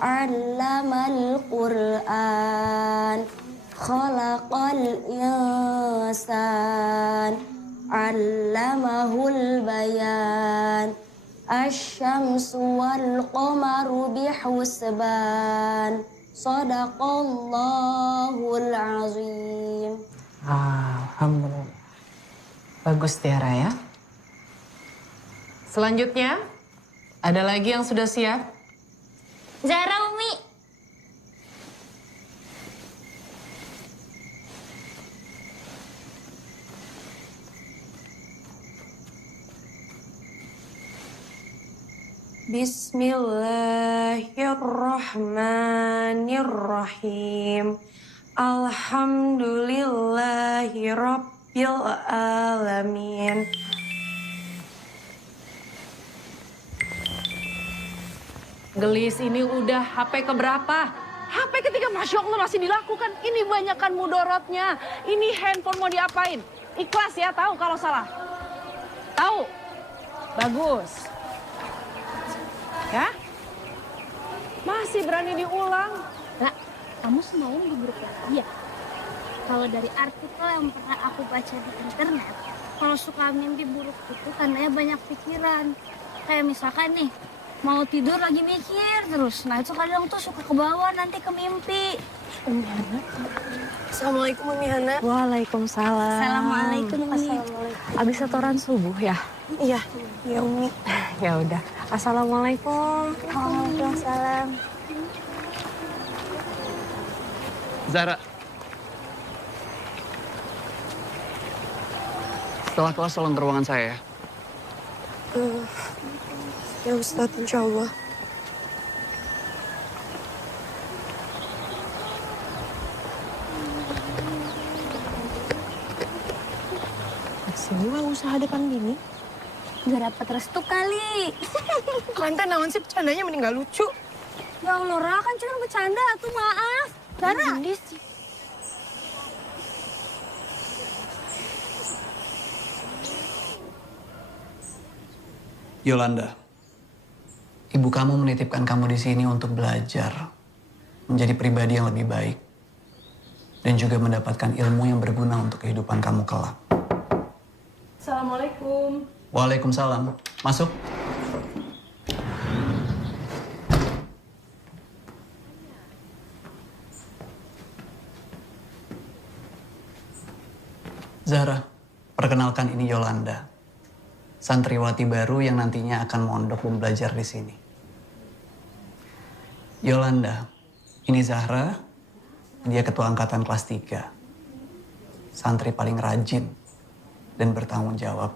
Allamal Qur'an. Khalaqal insan. Allamahul bayan. Asy-syamsu wal qamaru bihusban. Shadaqallahul azim. Alhamdulillah. Bagus Tiara ya. Selanjutnya, ada lagi yang sudah siap? Zara, Umi. Bismillahirrahmanirrahim. Alhamdulillahi rabbil alamin. Gelis ini udah HP keberapa? HP ketiga, Masya Allah masih dilakukan. Ini banyakan mudorotnya. Ini handphone mau diapain? Ikhlas ya, tahu kalau salah. Tahu? Bagus. Ya? Masih berani diulang. Kak, kamu semalam di grup ya? Kalau dari artikel yang pernah aku baca di internet, kalau suka mimpi buruk itu tandanya banyak pikiran. Kayak misalkan nih, mau tidur lagi mikir terus. Nah itu kadang tuh suka ke bawah nanti ke mimpi. Umi Hana. Assalamualaikum Umi Hana. Waalaikumsalam. Assalamualaikum Umi. Abis setoran subuh ya? Iya, iya Umi. Ya udah. Assalamualaikum. Waalaikumsalam. Zara. Setelah kelas tolong ke ruangan saya ya. Ya Ustadz, insya Allah. Sini mah usaha depan bini. Gak dapat restu kali. Kalian naon sih bercandanya mending gak lucu. Ya Allah, Ra, kan cuma bercanda tuh, maaf. Zara. Yolanda, ibu kamu menitipkan kamu di sini untuk belajar, menjadi pribadi yang lebih baik, dan juga mendapatkan ilmu yang berguna untuk kehidupan kamu kelak. Assalamualaikum. Waalaikumsalam. Masuk. Zara, perkenalkan ini Yolanda. Santriwati baru yang nantinya akan mondok dan belajar di sini. Yolanda, ini Zahra, dia ketua angkatan kelas 3. Santri paling rajin dan bertanggung jawab.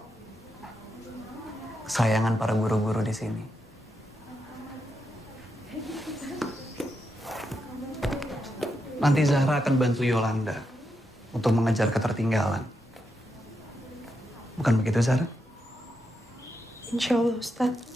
Kesayangan para guru-guru di sini. Nanti Zahra akan bantu Yolanda untuk mengejar ketertinggalan. Bukan begitu, Zahra? Insya Allah Ustadz.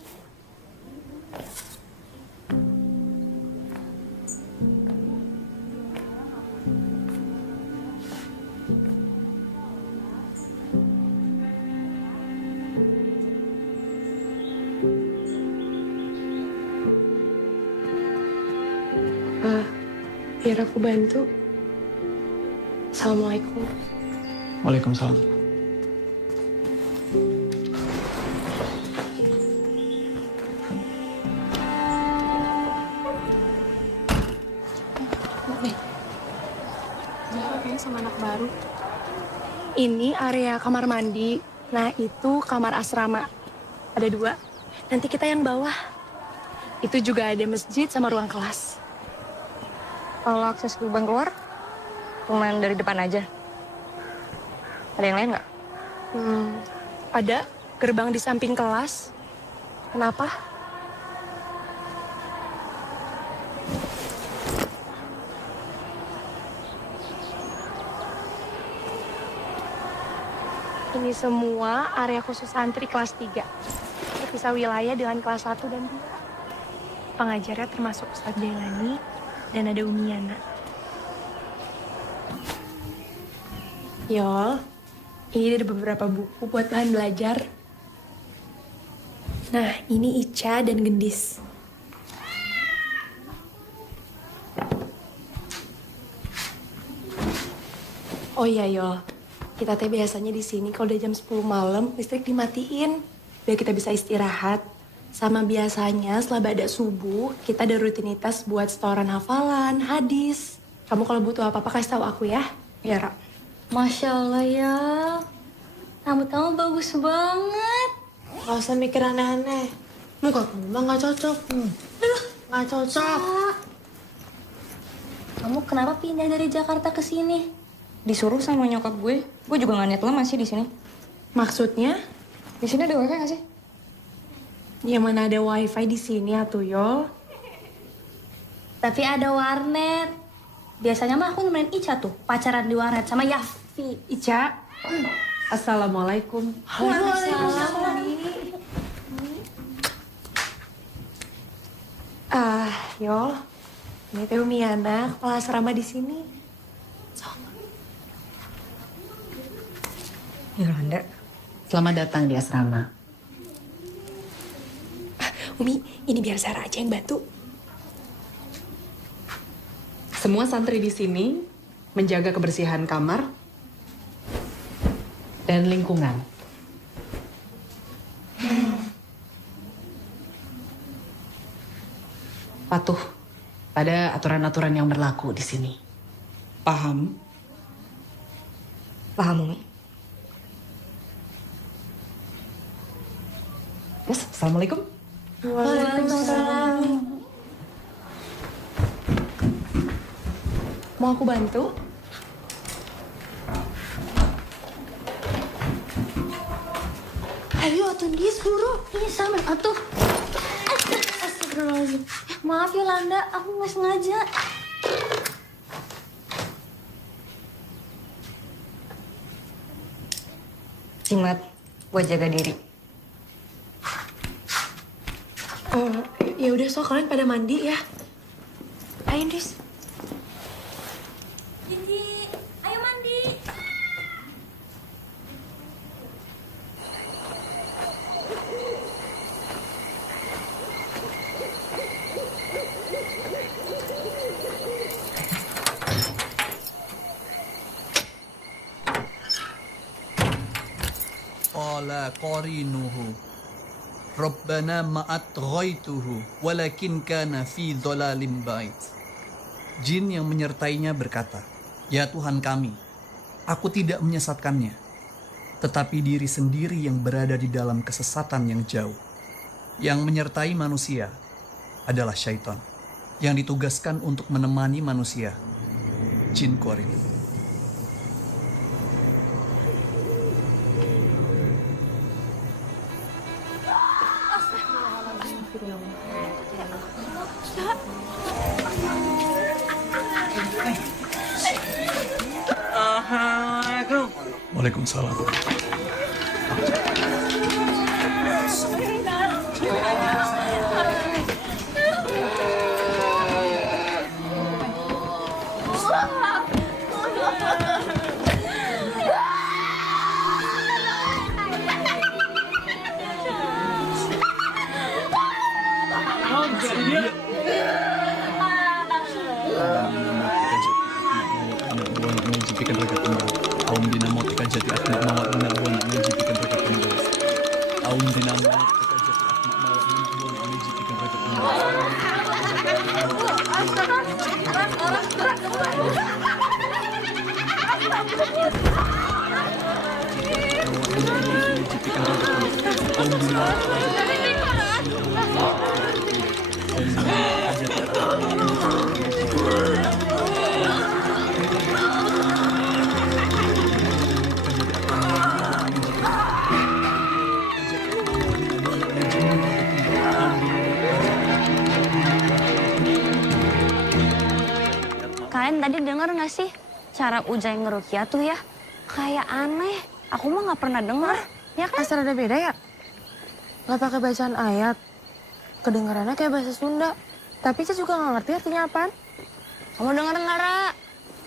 Biar aku bantu. Assalamualaikum. Waalaikumsalam. Sama anak baru. Ini area kamar mandi. Nah itu kamar asrama. Ada 2. Nanti kita yang bawah. Itu juga ada masjid sama ruang kelas. Kalau akses gerbang keluar, cuman dari depan aja. Ada yang lain nggak? Ada gerbang di samping kelas. Kenapa? Ini semua area khusus santri kelas 3. Terpisah wilayah dengan kelas 1 dan 2. Pengajarnya termasuk Ustadz Jailani dan ada Umi Yana. Yol, ini ada beberapa buku buat bahan belajar. Nah, ini Ica dan Gendis. Oh iya Yol, kita teh biasanya di sini kalau udah jam 10 malam listrik dimatiin biar kita bisa istirahat. Sama biasanya setelah bada subuh kita ada rutinitas buat setoran hafalan, hadis. Kamu kalau butuh apa-apa kasih tahu aku ya. Iya, Ra. Masya Allah ya, rambut kamu bagus banget. Gak usah mikir aneh-aneh. Muka kamu mah gak cocok. Aduh, gak cocok. Kamu kenapa pindah dari Jakarta ke sini? Disuruh sama nyokap gue. Gue juga gak niat lama sih di sini. Maksudnya? Di sini ada wifi gak sih? Yang mana ada wifi di sini atuh Yol? Tapi ada warnet. Biasanya mah aku nemenin Ica tuh, pacaran di warnet sama Yafi. Ica, assalamualaikum. Yol, ini teh Umiana, kepala asrama di sini. Yolanda. Selamat datang di asrama. Umi, ini biar Sarah aja yang bantu. Semua santri di sini menjaga kebersihan kamar dan lingkungan. Patuh pada aturan-aturan yang berlaku di sini. Paham? Paham, Umi? Yes, assalamualaikum. Waalaikumsalam. Mau aku bantu? Ayo, atuh dia buru. Ini sama, atuh. Astagfirullahaladzim. Maaf Yolanda, aku nggak sengaja. Jimat buat jaga diri. Ya udah, so kalian pada mandi ya. Ayo, Indris. Didi, ayo mandi. Qala qarinuhu Rabbana ma'atghaituhu walakin kana fi dhalalim ba'id. Jin yang menyertainya berkata, "Ya Tuhan kami, aku tidak menyesatkannya, tetapi diri sendiri yang berada di dalam kesesatan yang jauh. Yang menyertai manusia adalah syaitan, yang ditugaskan untuk menemani manusia, jin qarin." Waalaikumsalam. Aum dinamo tika jati akma mawat mina buana mejipikan mereka pembalas. Aum dinamo tika jati akma mawat mina buana mejipikan mereka Kalian tadi denger nggak sih cara Ujai ngerukyah tuh ya? Kayak aneh. Aku mah nggak pernah denger. Ya kan? Asal ada beda ya? Gak pakai bacaan ayat. Kedengarannya kayak bahasa Sunda. Tapi saya juga gak ngerti artinya apaan. Kamu denger nggak, Ra?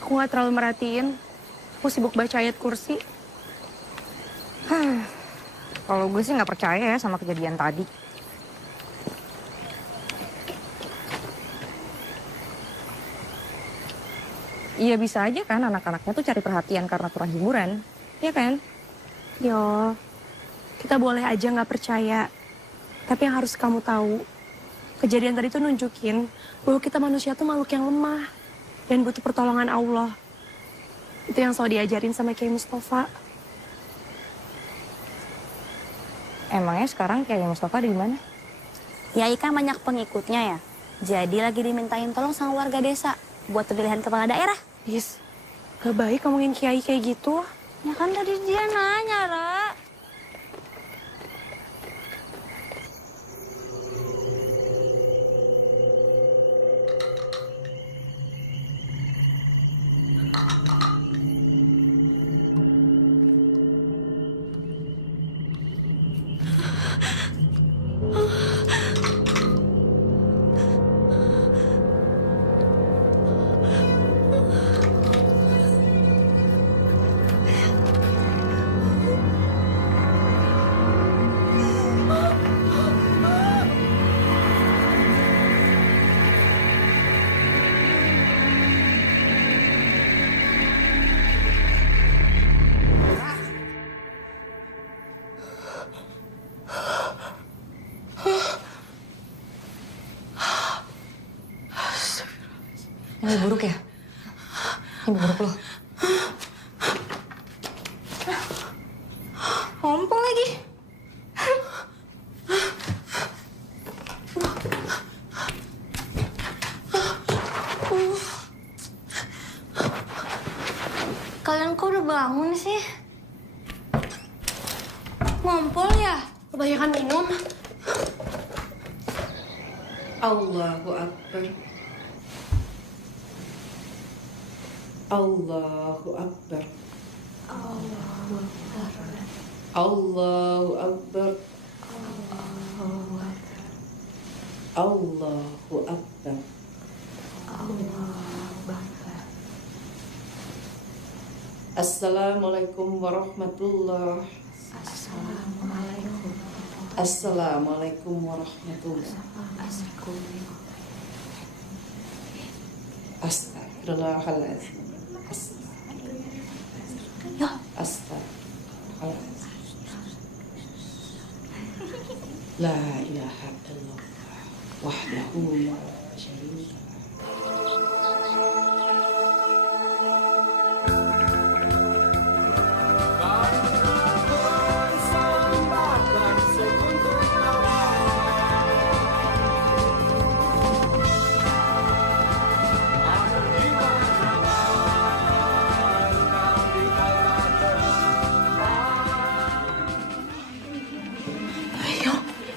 Aku nggak terlalu merhatiin. Aku sibuk baca ayat kursi. Kalau gue sih nggak percaya ya sama kejadian tadi. Iya bisa aja kan anak-anaknya tuh cari perhatian karena kurang hiburan. Iya kan? Yo, kita boleh aja nggak percaya. Tapi yang harus kamu tahu, kejadian tadi tuh nunjukin bahwa kita manusia tuh makhluk yang lemah dan butuh pertolongan Allah. Itu yang selalu diajarin sama Kiai Mustafa. Emangnya sekarang kayak Mustafa di mana? Kiai kan banyak pengikutnya ya. Jadi lagi dimintain tolong sama warga desa buat pemilihan kepala daerah. Yes, gak baik ngomongin Kiai kayak gitu. Ya kan tadi dia nanya, Ra. Ini buruk ya? Ini buruk loh. Ngompol lagi. Kalian kok udah bangun sih? Ngompol ya? Kebanyakan minum. Allahu Akbar. Allahu Akbar. Allahu Akbar. Allahu Akbar. Allahu Akbar. Assalamualaikum warahmatullahi. Assalamualaikum warahmatullahi. Astagfirullahaladzim. Astagfirullahaladzim. La ilaha illallah wahdahu la syarika lah.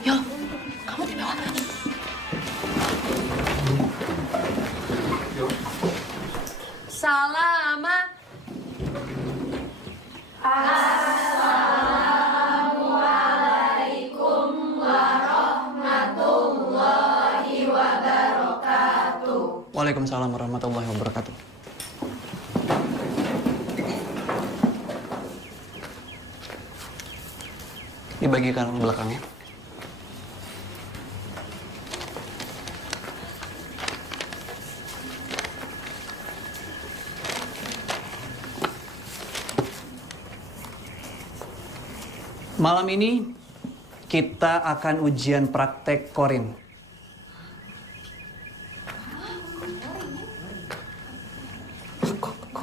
Yo, kamu di bawah. Salama. Waalaikumsalam warahmatullahi wabarakatuh. Dibagikan belakangnya. Malam ini kita akan ujian praktek korin.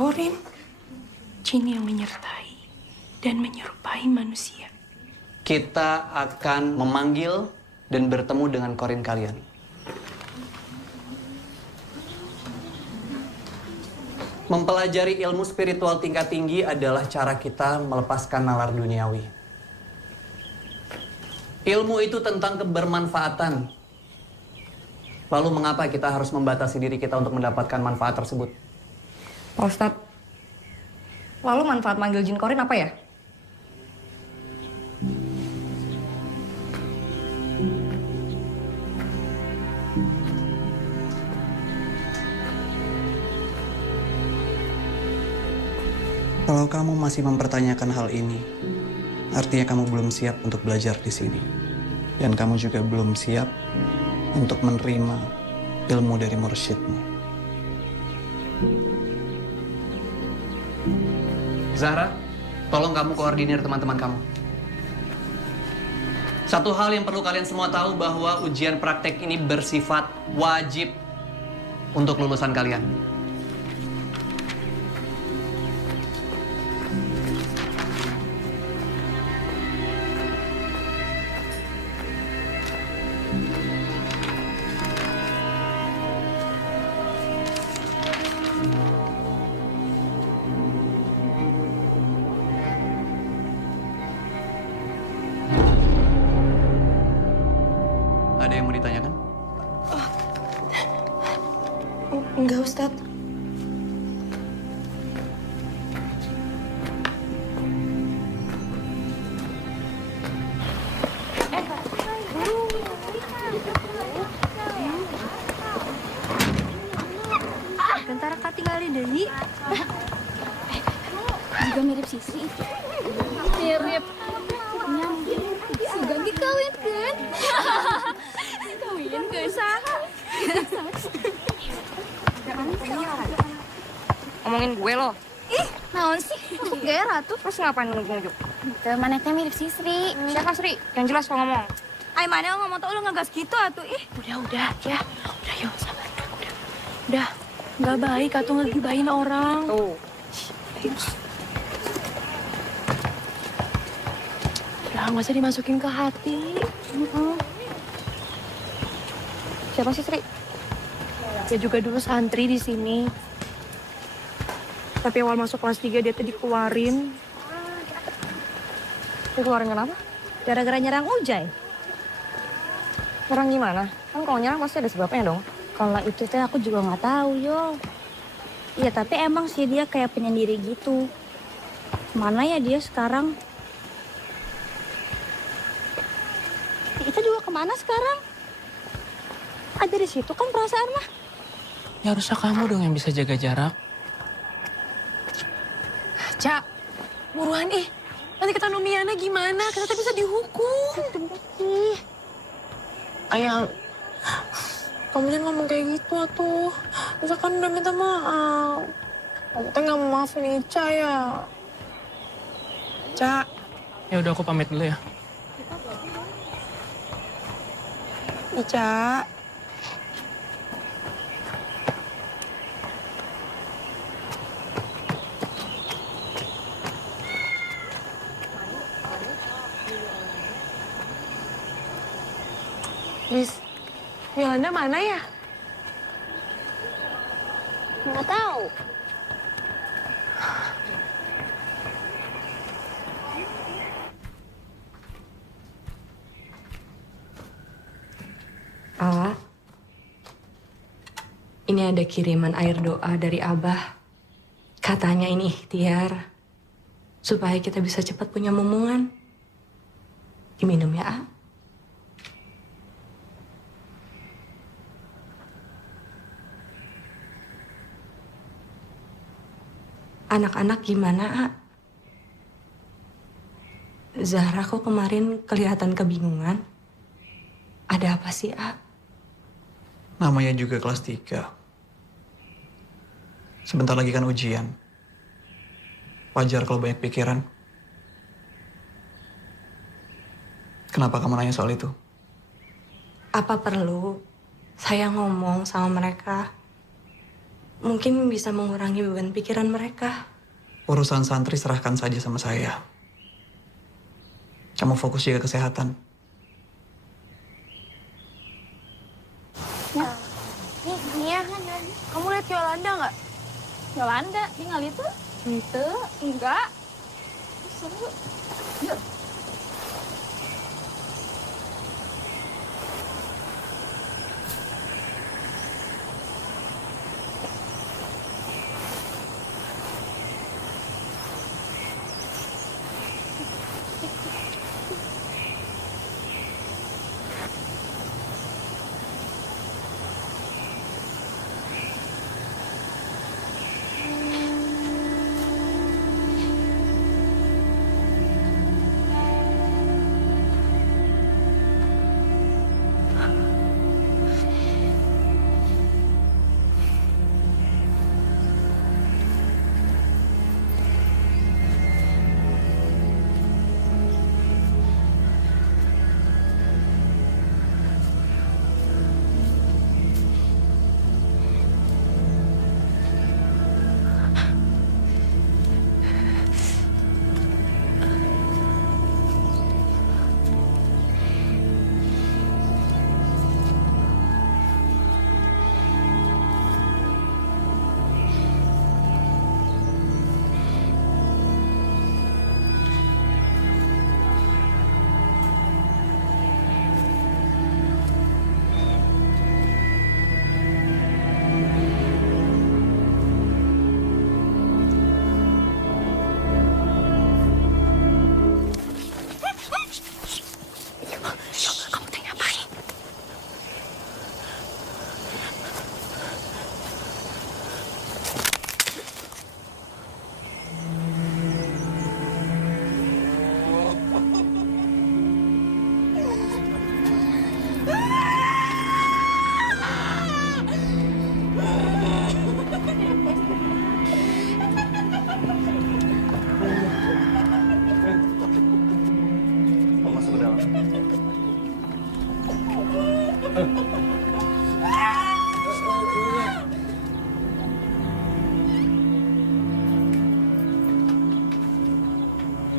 Korin, jin yang menyertai dan menyerupai manusia. Kita akan memanggil dan bertemu dengan korin kalian. Mempelajari ilmu spiritual tingkat tinggi adalah cara kita melepaskan nalar duniawi. Ilmu itu tentang kebermanfaatan. Lalu mengapa kita harus membatasi diri kita untuk mendapatkan manfaat tersebut? Pak Ustadz, lalu manfaat manggil jin korin apa ya? Kalau kamu masih mempertanyakan hal ini, artinya kamu belum siap untuk belajar di sini. Dan kamu juga belum siap untuk menerima ilmu dari mursyidmu. Zahra, tolong kamu koordinir teman-teman kamu. Satu hal yang perlu kalian semua tahu bahwa ujian praktek ini bersifat wajib untuk lulusan kalian. Ada yang mau ditanyakan? Enggak, Ustadz. Bentar Kak tinggalin Dewi. Juga mirip Sisi. Mirip. Sudah dikawinkan. Kawin gak sah. Ngomongin gue lo. Ih, naon sih? Gaya ratu. Terus ngapain nunjuk-nunjuk? Mana teh mirip si Sri. Siapa Sri? Yang jelas lo ngomong. Ay mana lo ngomong tuh lo ngegas gitu atuh ih. Udah, ya. Udah, yuk, sabar. Udah. Nggak baik atau ngegibahin orang. Tuh. Udah, nggak usah dimasukin ke hati. Siapa sih Sri? Dia juga dulu santri di sini. Tapi awal masuk kelas 3 dia tuh dikeluarin. Dikeluarin kenapa? Gara-gara nyerang Ujay. Orang gimana? Kan kalau nyerang pasti ada sebabnya dong. Kalau itu teh aku juga nggak tahu yo. Iya tapi emang sih dia kayak penyendiri gitu. Mana ya dia sekarang? Kita juga kemana sekarang? Ada di situ kan perasaan mah. Ya harusnya kamu dong yang bisa jaga jarak. Cak, buruan ih. Nanti kata Numiana gimana? Kita tuh bisa dihukum. Ayang, kamu jangan ngomong kayak gitu atuh. Misalkan udah minta maaf. Kamu tuh nggak mau maafin Ica ya. Cak. Ya udah aku pamit dulu ya. Ica. Bis, Yolanda mana ya? Nggak tahu. Ini ada kiriman air doa dari Abah. Katanya ini ikhtiar. Supaya kita bisa cepat punya momongan. Diminum ya, A. Anak-anak gimana, A? Zahra kok kemarin kelihatan kebingungan? Ada apa sih, A? Namanya juga kelas 3. Sebentar lagi kan ujian. Wajar kalau banyak pikiran. Kenapa kamu nanya soal itu? Apa perlu saya ngomong sama mereka? Mungkin bisa mengurangi beban pikiran mereka. Urusan santri serahkan saja sama saya. Kamu fokus jaga kesehatan. Nia, kamu lihat Yolanda nggak? Yolanda tinggal itu? Itu enggak. Seru. Yuk.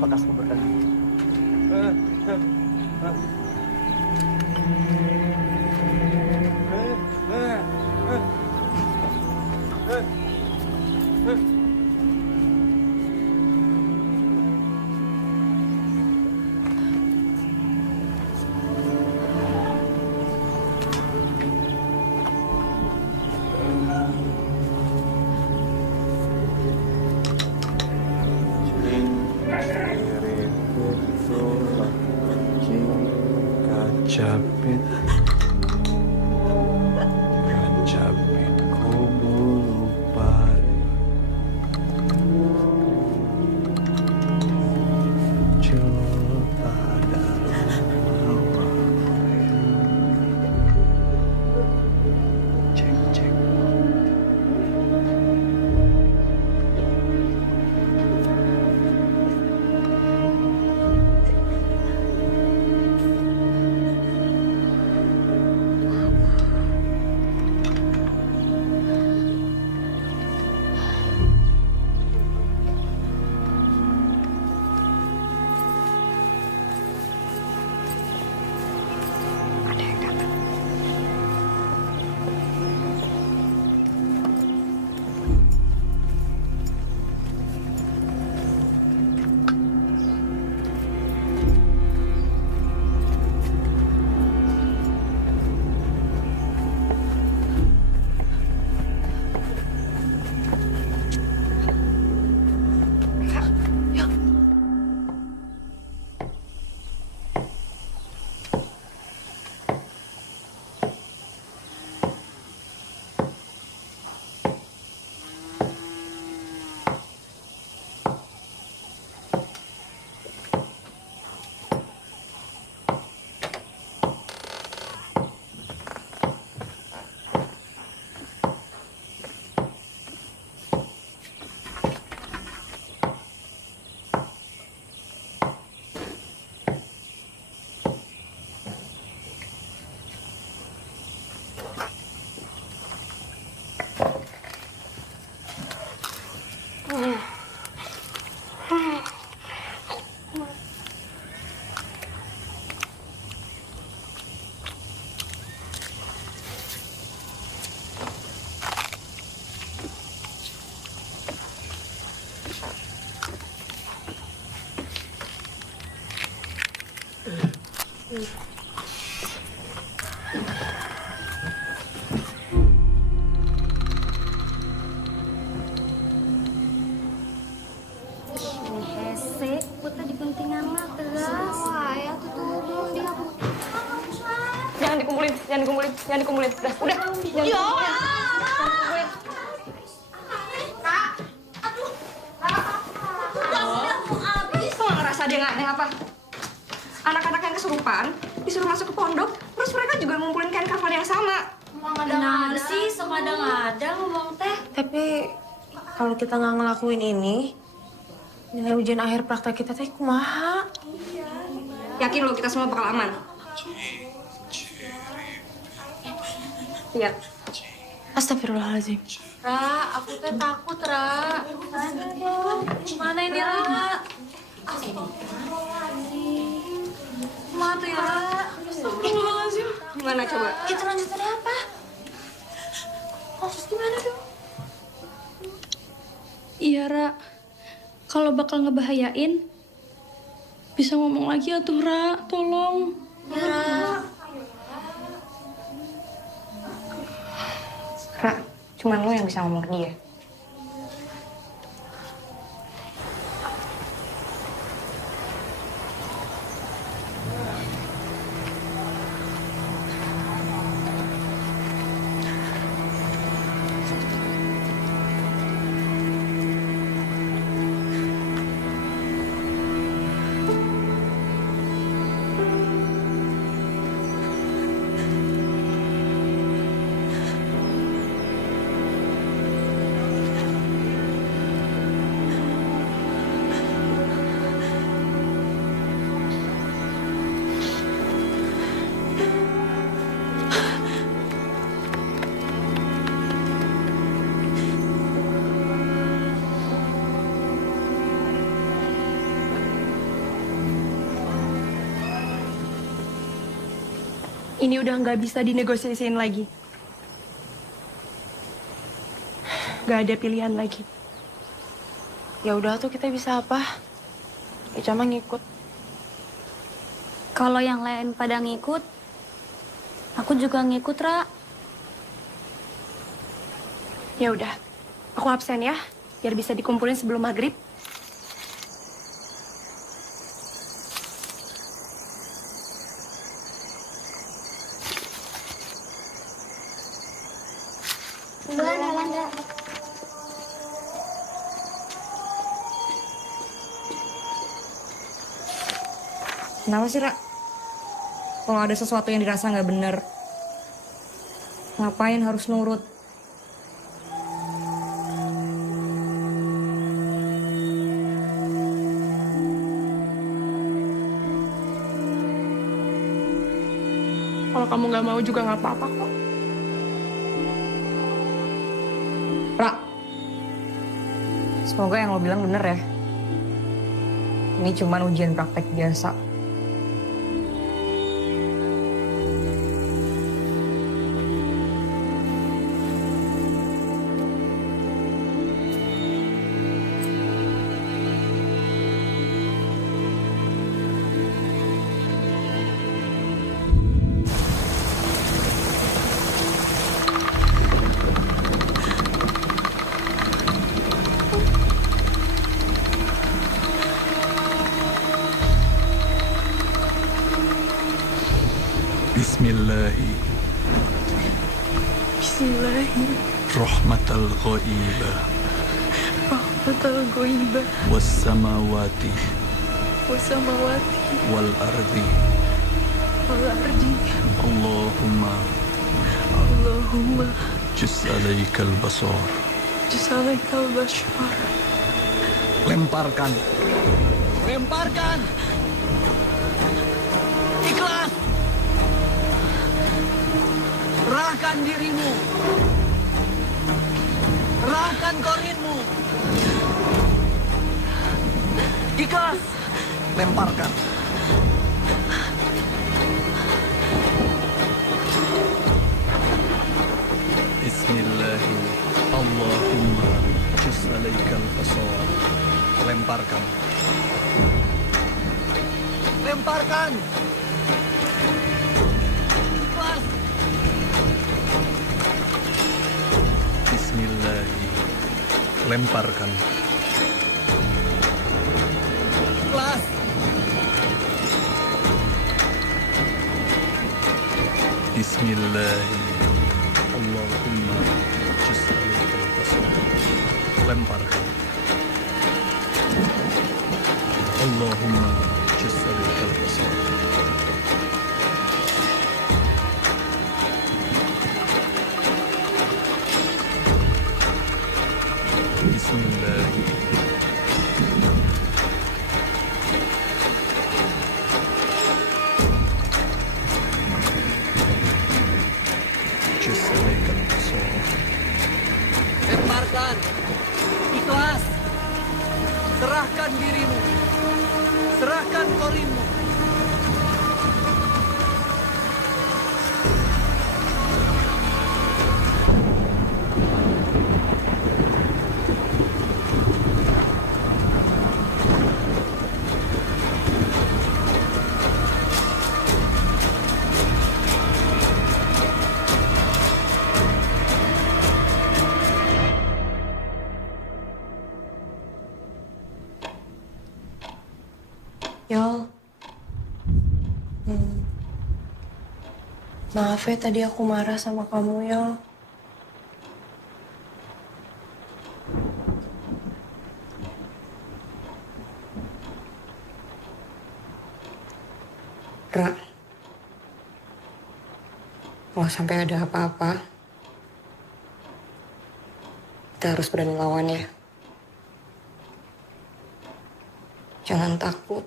bekas bubur kacang. Capit, capit ku bulu pari, coba dalam cek cek. Hese, putar di pentingan mah tegas. Wah, ya tuh belum dihapus. Jangan dikumpulin, jangan dikumpulin, jangan dikumpulin. Udah, jangan dikumpulin. Kok nggak ngerasa dia nggak aneh apa? Anak-anak yang kesurupan disuruh masuk ke pondok, terus mereka juga ngumpulin kain kafan yang sama. Kenapa sih semada-ngada ngomong teh? Tapi kalau kita nggak ngelakuin ini, nilai ujian akhir praktek kita teh kumaha. Yakin lo kita semua bakal aman? Iya. Astagfirullahaladzim. Ra, aku teh takut, Ra. Gimana ini, Ra? Gimana tuh ya, Ra? Astagfirullahaladzim. Gimana coba? Itu lanjutannya apa? Terus gimana dong? Iya, Ra. Kalau bakal ngebahayain, bisa ngomong lagi atuh, Ra. Tolong. Ya, Ra, cuman lo yang bisa ngomong ke dia. Ini udah nggak bisa dinegosiasiin lagi. Gak ada pilihan lagi. Ya udah tuh kita bisa apa? Ica mah ngikut. Kalau yang lain pada ngikut, aku juga ngikut, Ra. Ya udah, aku absen ya, biar bisa dikumpulin sebelum maghrib. Kenapa sih, Ra? Kalau ada sesuatu yang dirasa nggak bener, ngapain harus nurut? Kalau kamu nggak mau juga nggak apa-apa kok. Ra, semoga yang lo bilang bener ya. Ini cuman ujian praktek biasa. Bismillahi Bismillahi Rahmatal Ghaibah Rahmatal Ghaibah Wassamawati Wassamawati Wal Ardi Wal Ardi Allahumma Allahumma Jus alaikal basar Jusalaikal bashar. Lemparkan. Lemparkan. Ikhlas. Serahkan dirimu. Serahkan korinmu. Ikhlas. Lemparkan. Bismillahi Allahumma Jus alaikal basar. Lemparkan. Lemparkan. Ikhlas. Bismillahi Lemparkan. Ikhlas. Bismillahi Allahumma Jus alaikal basar. Lemparkan. Allahumma Jus alaikal basar. Bismillahi Jus alaikal basar. Lemparkan. Ikhlas. Serahkan dirimu. Serahkan korinmu. Yol. Maaf ya tadi aku marah sama kamu, Yol. Ra, kalau sampai ada apa-apa, kita harus berani lawan ya. Jangan takut.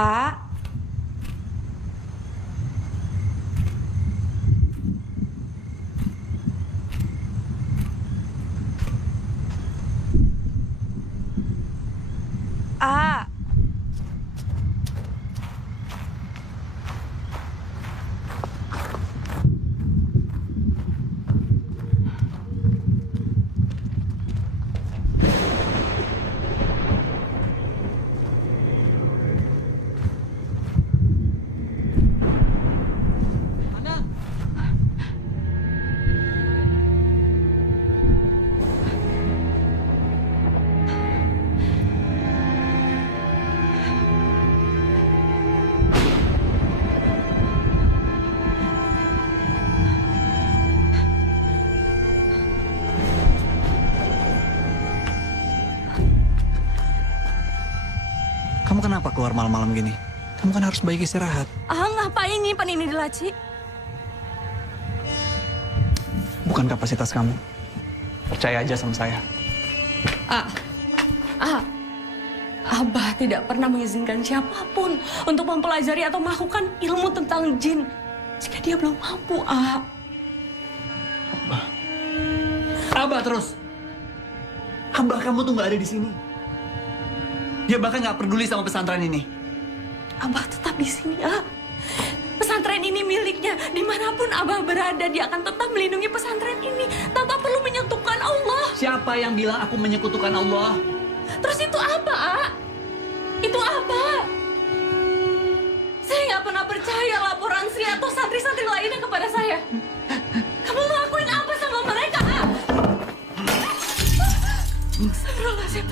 A. A. Kamu kenapa keluar malam-malam gini? Kamu kan harus baik istirahat. Ngapain nyimpan ini di laci? Bukan kapasitas kamu. Percaya aja sama saya. Abah tidak pernah mengizinkan siapapun untuk mempelajari atau melakukan ilmu tentang jin jika dia belum mampu, Abah terus. Abah kamu tuh nggak ada di sini. Dia bahkan nggak peduli sama pesantren ini. Abah tetap di sini, Pesantren ini miliknya. Dimanapun Abah berada, dia akan tetap melindungi pesantren ini tanpa perlu menyentuhkan Allah. Siapa yang bilang aku menyekutukan Allah? Terus itu apa, Itu apa? Saya nggak pernah percaya laporan Sri atau santri-santri lainnya kepada saya. Kamu ngelakuin apa sama mereka, Astagfirullahaladzim.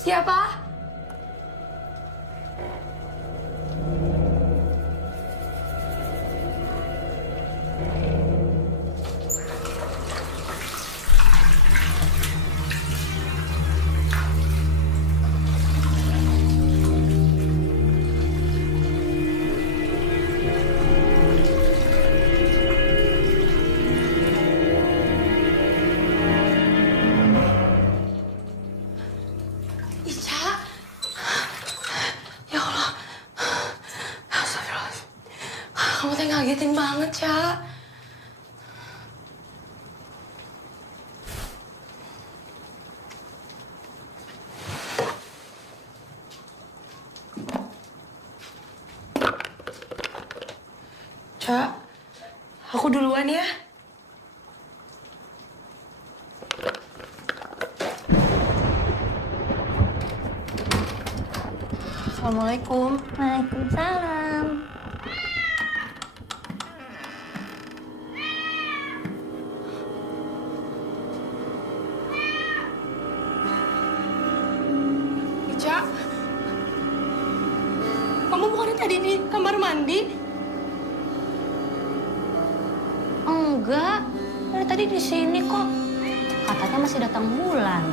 Siapa? Kamu teh ngagetin banget, Ca. Ca, aku duluan ya. Assalamualaikum. Waalaikumsalam. tadi di kamar mandi? Enggak, dari tadi di sini kok. Katanya masih datang bulan.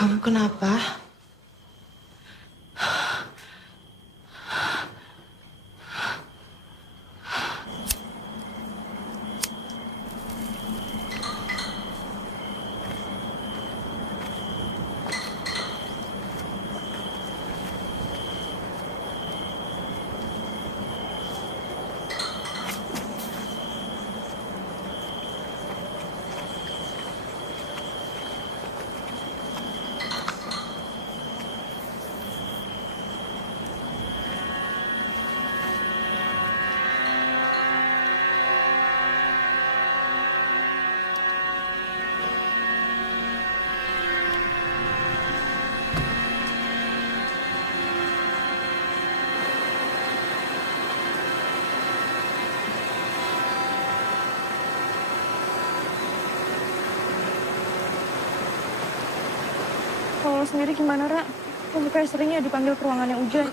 Kamu kenapa? Kalau lo sendiri gimana, Ra? Lo kayak sering ya dipanggil ke ruangannya Ujan.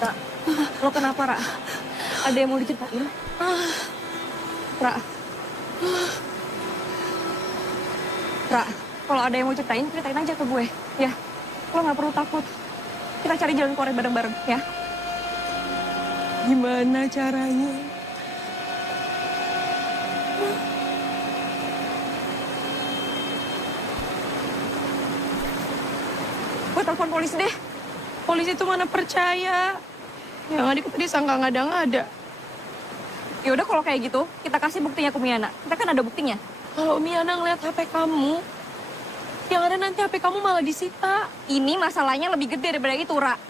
Ra, lo kenapa, Ra? Ada yang mau diceritain? Ra. Ra, kalau ada yang mau ceritain aja ke gue, ya. Lo nggak perlu takut. Kita cari jalan keluar bareng-bareng, ya. Gimana caranya? Gue telepon polisi deh. Polisi itu mana percaya. Yang adik tadi sangka ngada-ngada. Ya udah kalau kayak gitu, kita kasih buktinya ke Miana. Kita kan ada buktinya. Kalau Miana ngeliat HP kamu, yang ada nanti HP kamu malah disita. Ini masalahnya lebih gede daripada itu, Ra.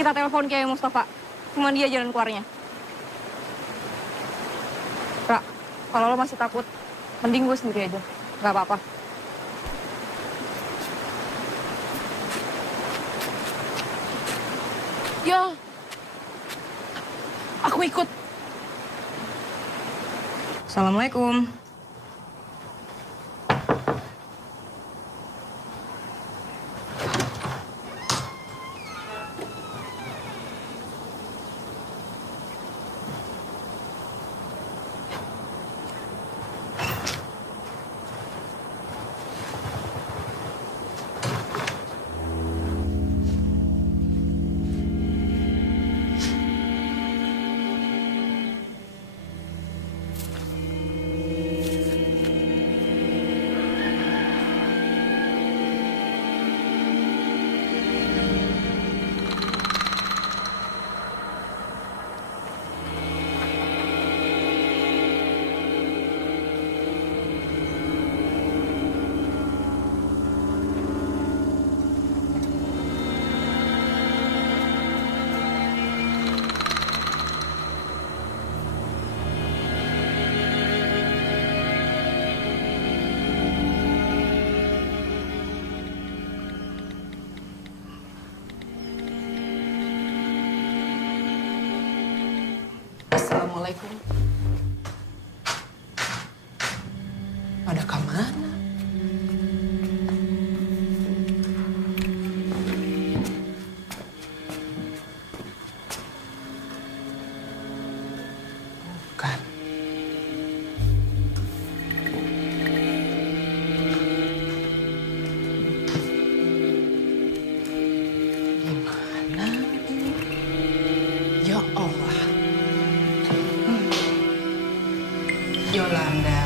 Kita telepon Kiai Mustafa. Cuma dia jalan keluarnya. Ra, kalau lo masih takut, mending gue sendiri aja. Gak apa-apa. Ya, aku ikut. Assalamualaikum. Assalamualaikum. Pada kemana? Bukan. Yolanda.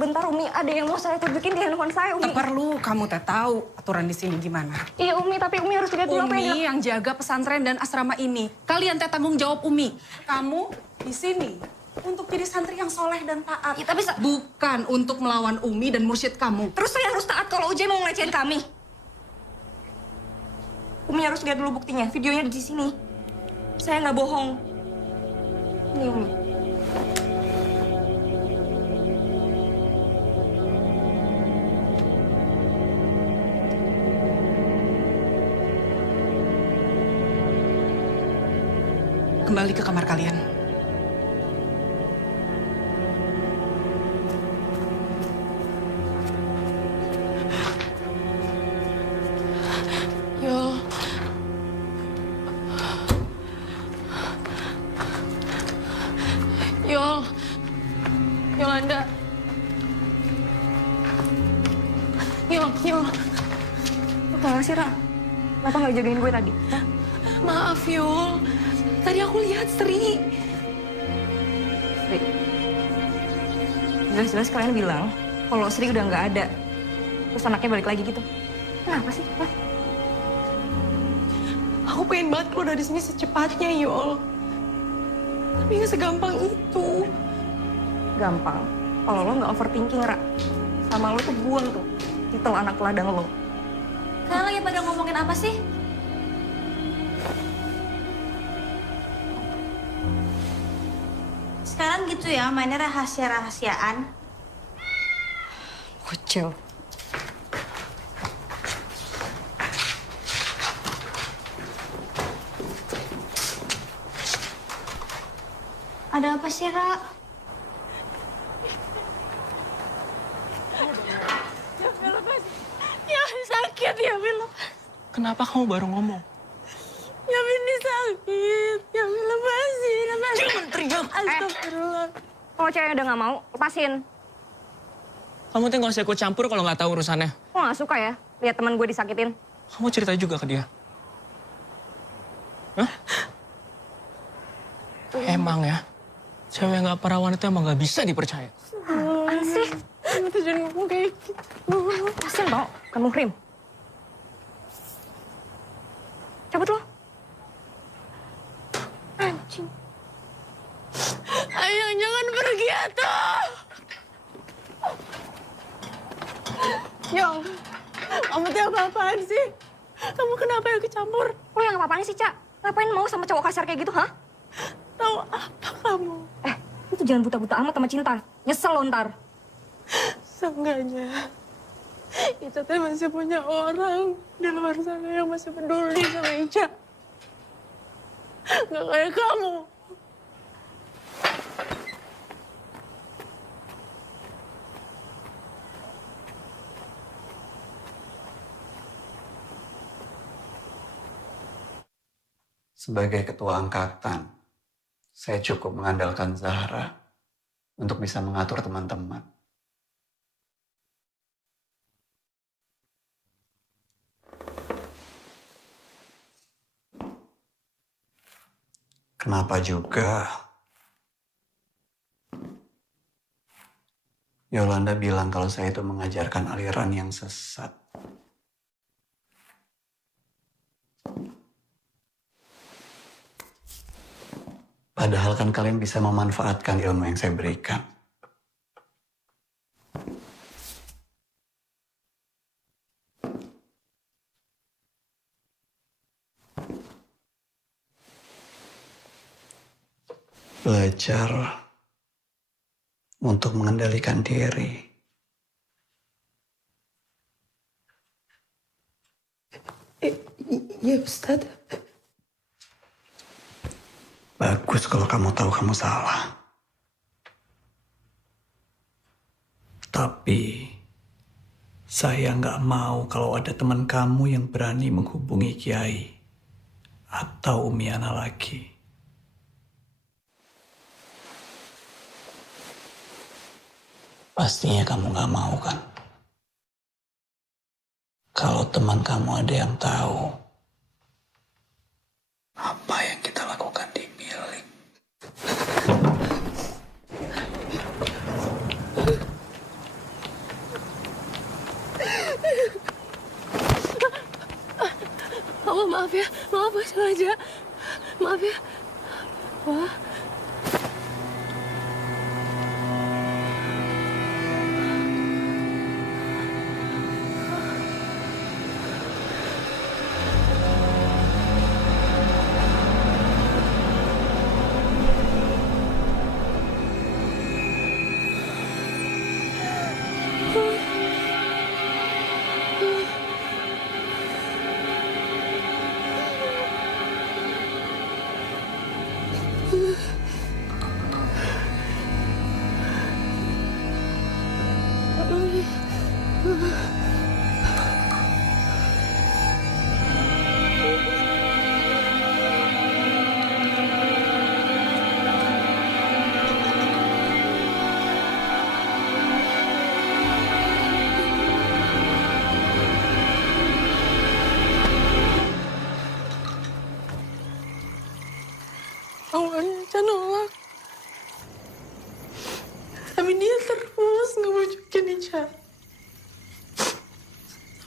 Bentar Umi, ada yang mau saya tunjukin di handphone saya Umi. Tak perlu kamu tak tahu aturan di sini gimana. Iya Umi, tapi Umi harus lihat dulu apa Umi yang jaga pesantren dan asrama ini. Kalian teh tanggung jawab Umi. Kamu di sini untuk jadi santri yang soleh dan taat. Ya, tapi bukan untuk melawan Umi dan mursyid kamu. Terus saya harus taat kalau Ujay mau ngelecehin kami. Umi harus lihat dulu buktinya, videonya di sini. Saya nggak bohong. Ini Umi. Kembali ke kamar kalian. Yol. Yol. Yolanda. Yol. Kenapa sih, Ra? Kenapa nggak jagain gue tadi? Hah? Maaf, Yol. Tadi aku lihat Sri. Sri. Jelas-jelas kalian bilang kalau Sri udah nggak ada. Terus anaknya balik lagi gitu. Kenapa sih? Hah? Aku pengen banget keluar dari sini secepatnya, Yol. Tapi nggak segampang itu. Gampang. Kalau lo nggak overthinking, Ra. Sama lo tuh buang tuh. Titel anak ladang lo. Kalian lagi pada ngomongin apa sih? Sekarang gitu ya, mainnya rahasia-rahasiaan. Kocel. Ada apa sih, Ra? Ya sakit ya, Mila. Kenapa kamu baru ngomong? Ya ini sakit. Ya lepasin. Jangan teriak. Astagfirullah. Kalau ceweknya udah nggak mau, lepasin. Kamu tuh nggak usah ikut campur kalau nggak tahu urusannya. Gue nggak suka ya lihat teman gue disakitin. Kamu cerita juga ke dia. Hah? Emang ya, cewek nggak perawan itu emang nggak bisa dipercaya. Apaan sih? Kamu tuh jangan ngomong kayak gitu. Lepasin tau, kamu krim. Cabut lo. Anjing. Ayang, jangan pergi atuh. Yong, kamu tuh apa-apaan sih? Kamu kenapa yang kecampur? Lo yang apa-apaan sih, Cak? Ngapain mau sama cowok kasar kayak gitu, hah? Tahu apa kamu? Itu jangan buta-buta amat sama cinta. Nyesel lo ntar. Seenggaknya, Ica teh masih punya orang di luar sana yang masih peduli sama Ica. Nggak kayak kamu. Sebagai ketua angkatan, saya cukup mengandalkan Zahra untuk bisa mengatur teman-teman. Kenapa juga Yolanda bilang kalau saya itu mengajarkan aliran yang sesat. Padahal kan kalian bisa memanfaatkan ilmu yang saya berikan. Belajar untuk mengendalikan diri. Iya, Ustadz. Bagus kalau kamu tahu kamu salah. Tapi saya nggak mau kalau ada teman kamu yang berani menghubungi Kiai atau Umi Ana lagi. Pastinya kamu nggak mau kan? Kalau teman kamu ada yang tahu Allah maaf ya, maaf gak sengaja. Maaf ya. Wah. Awalnya Ica nolak. Tapi dia terus ngebujukin Ica.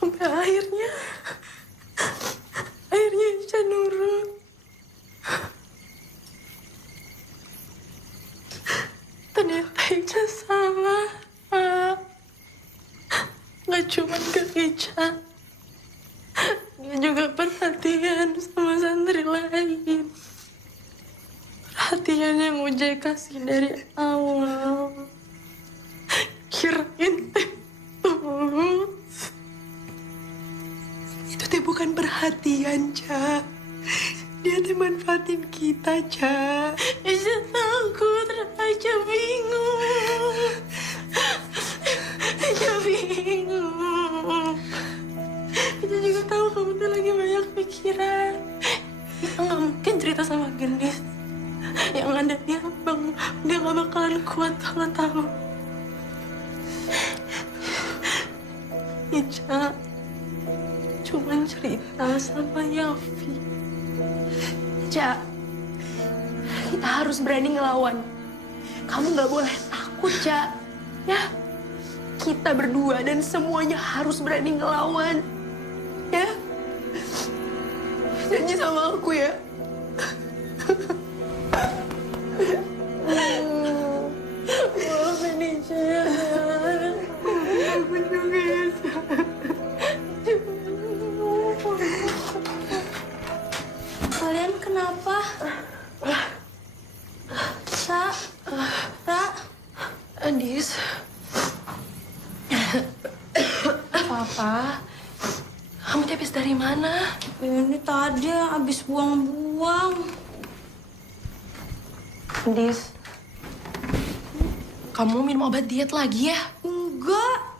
Sampai akhirnya Ica nurut. Ternyata Ica salah, Pak. Gak cuma ke Ica. Dia juga perhatian sama santri lain. Perhatian yang Ujai kasih dari awal. Kirain tulus. Itu bukan perhatian, Ca. Dia manfaatin kita, Ca. Ica takut, Ica bingung. Ica bingung. Ica juga tahu kamu tuh lagi banyak pikiran. Ica nggak mungkin cerita sama Gendis. Yang ada dia nggak bakalan kuat kalau tahu. Ica cuman cerita sama Yafi. Ca, kita harus berani ngelawan. Kamu nggak boleh takut, Ca. Ya, kita berdua dan semuanya harus berani ngelawan. Ya, janji sama aku ya. Maafin Ica ya. Aku juga ya. Kalian kenapa? Sa, Ra, Andis. Papa, kamu habis dari mana? ini tadi abis buang-buang. Andis, kamu minum obat diet lagi ya? Enggak.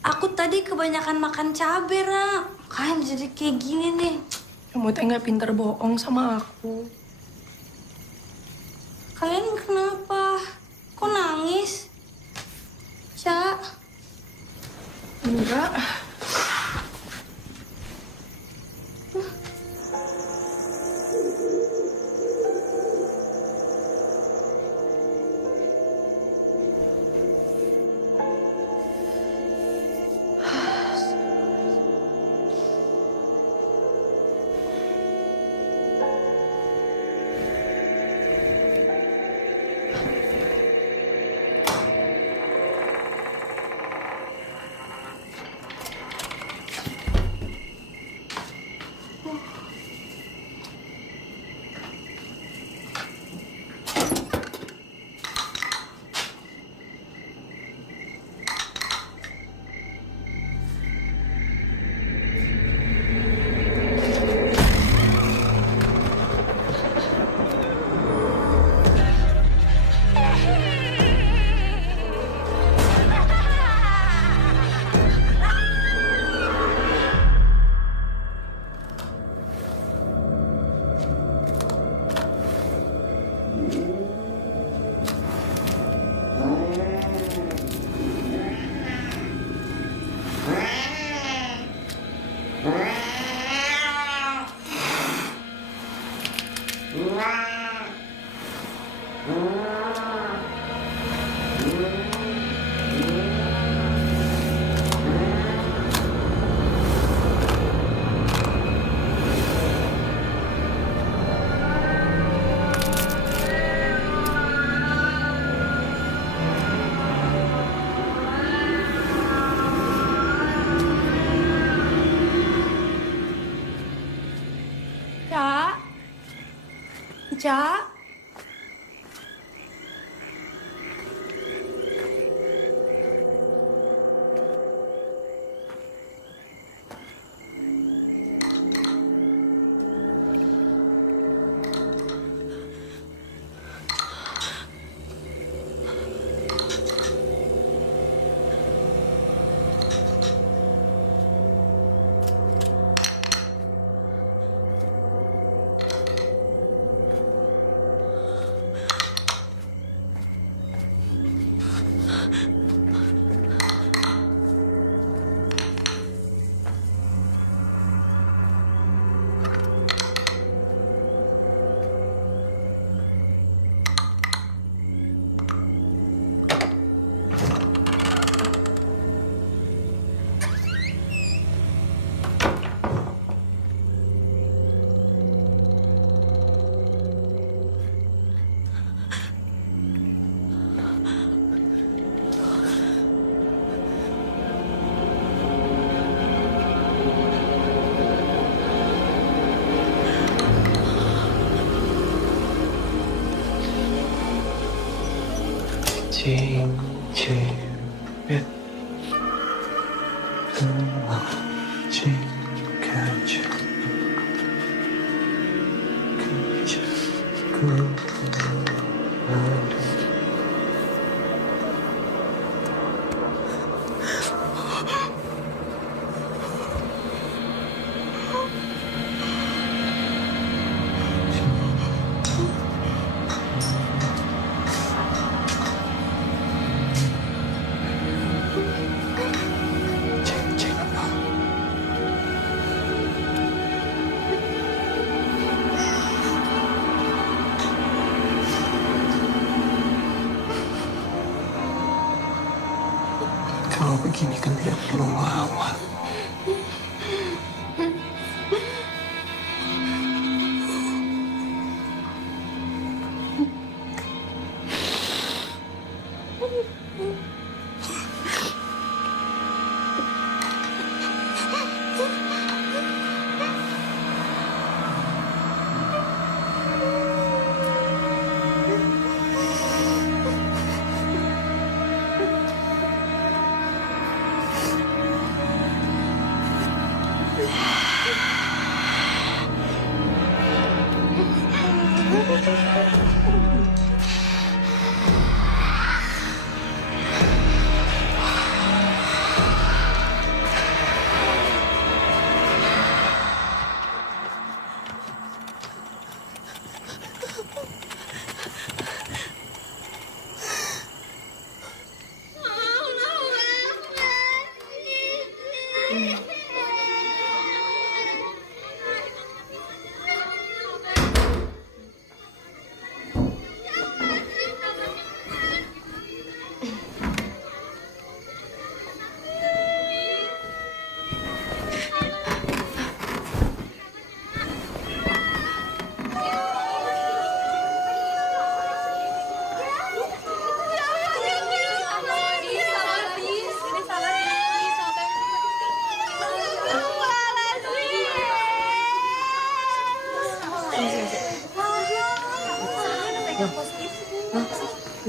Aku tadi kebanyakan makan cabai, Ra. Makanya jadi kayak gini nih. Kamu teh nggak pinter bohong sama aku. Kalian kenapa? Kok nangis? Ca, Enggak. Ca. Cincin telah jingkaja kejaku ada. Kalau begini kan tidak perlu lawan.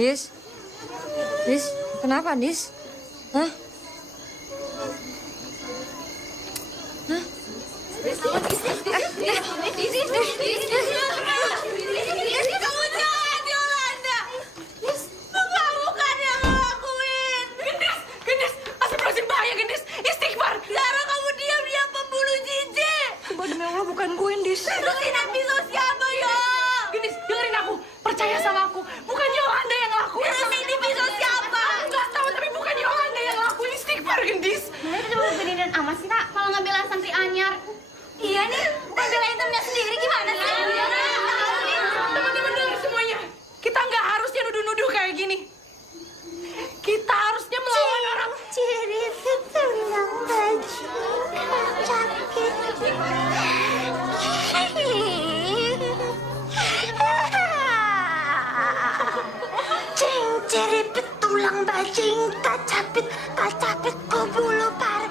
Nis? Nis? Kenapa, Nis? Hah? Hah? Kamu jahat, Yolanda. Kamu kan yang ngelakuin. Gendis, astagfirullahaladzim, bahaya Gendis. Istighfar. Lara, kamu diam-diam pembunuh Cici. Mbak, demi Allah bukan gue, Gendis. Terus ini pisau siapa, ya? Gendis, dengerin aku. Percaya sama aku. Bukan Yolanda yang ngelakuin. Terus ini pisau siapa? Nggak tahu, tapi bukan Yolanda yang ngelakuin. Istighfar, Gendis. Mereka cuma beginian amat sih, Nak. Kalau ngambil santri anyar. Iya nih, bukan belain temennya sendiri gimana sih? Teman-teman dengar semuanya. Kita nggak harusnya nuduh-nuduh kayak gini. Kita harusnya melawan orang. Ciri tulang baju capit. Ciri tulang bajing kacapit ku bulu par.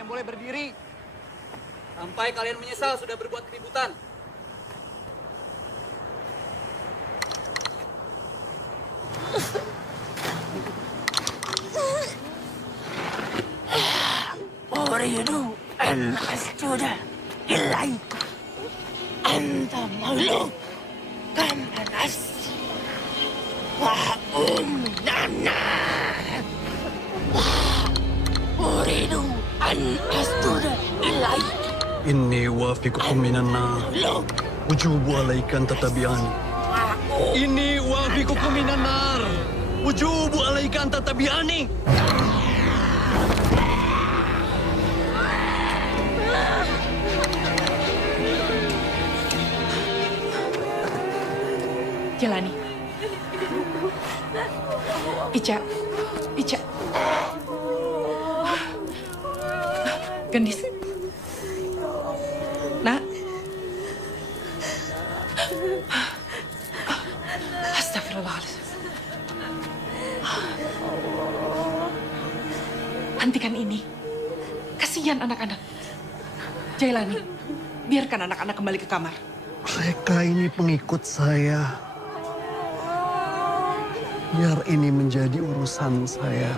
yang boleh berdiri. Sampai kalian menyesal sudah berbuat keributan. أريد أن أسجد إليك أنت مولود كما نفسي وأمنا أريد أن أسجد إليك إني وافقكم من النار وجوب عليك أن تتبعني إني وافقكم من النار وجوب عليك أن تتبعني Jalani. Ica. Gendis. Nak. Astagfirullahaladzim. Hentikan ini. Kasihan anak-anak. Jailani, biarkan anak-anak kembali ke kamar. Mereka ini pengikut saya. Biar ini menjadi urusan saya.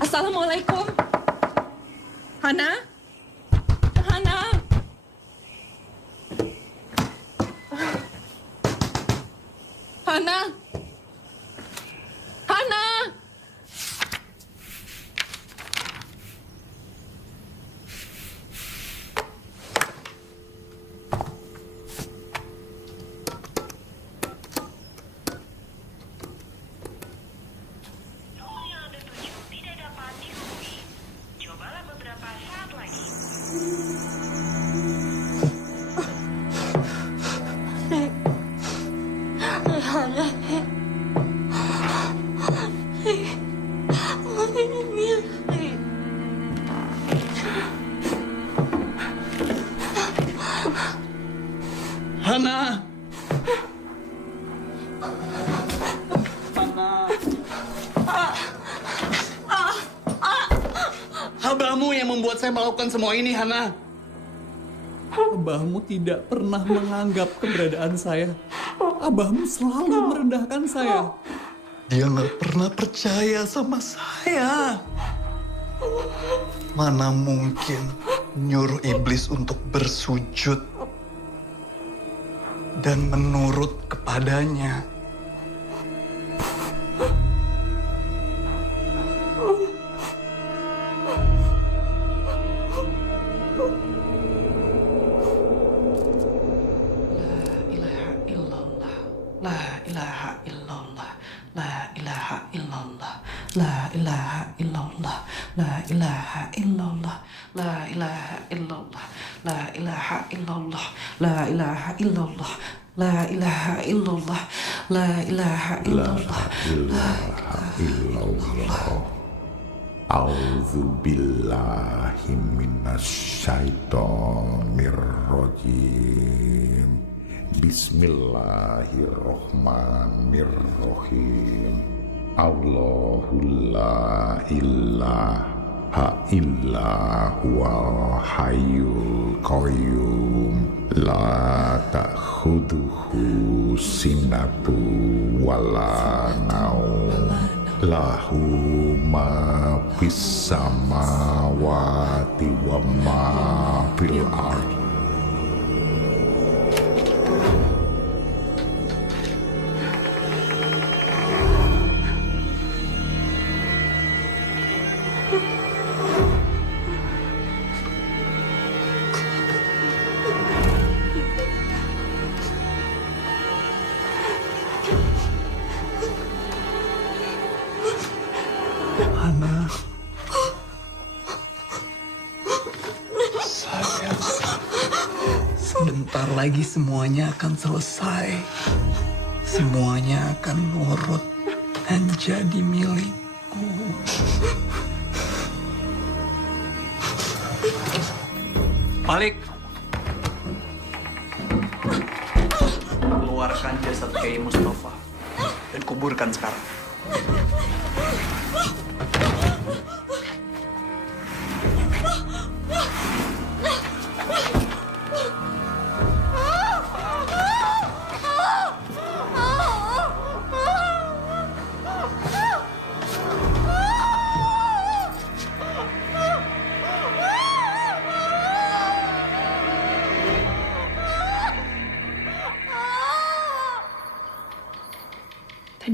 Assalamualaikum. Hana? Hana? Hana? Hana? Hana! Abahmu yang membuat saya melakukan semua ini, Hana. Abahmu tidak pernah menganggap keberadaan saya. Abahmu selalu merendahkan saya. Dia nggak pernah percaya sama saya. Mana mungkin nyuruh iblis untuk bersujud dan menurut kepadanya. A'udzu billahi minasyaitonir rajim. Bismillahirrahmanirrahim. Allahu la ilaha illa huwal hayyul qayyum. La ta'khudhuhu sinatu wala naum. Lahu ma fis samawati wa ma fil ardi. Hana, sayang, sebentar lagi semuanya akan selesai. Semuanya akan nurut dan jadi milikku. Malik, keluarkan jasad Kiai Mustafa dan kuburkan sekarang.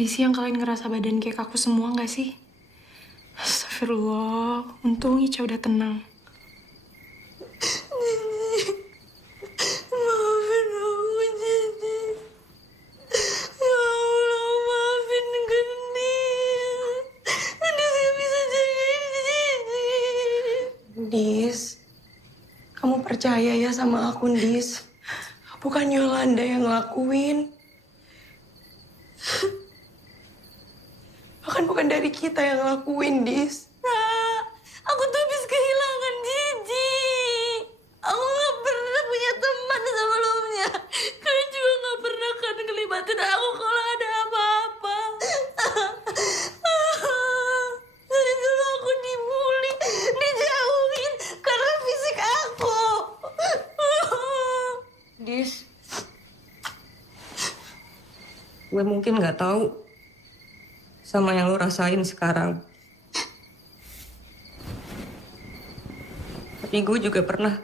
Tadi siang kalian ngerasa badan kayak kaku semua nggak sih? Astagfirullah, untung Ica udah tenang. Maafin aku, Cici. Ya Allah, maafin Gendis. Gendis gak bisa jagain Cici. Dis, kamu percaya ya sama aku, Dis? Bukan Yolanda yang ngelakuin. Bahkan bukan dari kita yang ngelakuin, Dis. Nah, aku tuh habis kehilangan Cici. Aku gak pernah punya teman sebelumnya. Kalian juga gak pernah kan ngelibatin aku kalau ada apa-apa. Dari dulu aku dibully, dijauhin karena fisik aku. Dis, gue mungkin nggak tahu sama yang lo rasain sekarang. Tapi gue juga pernah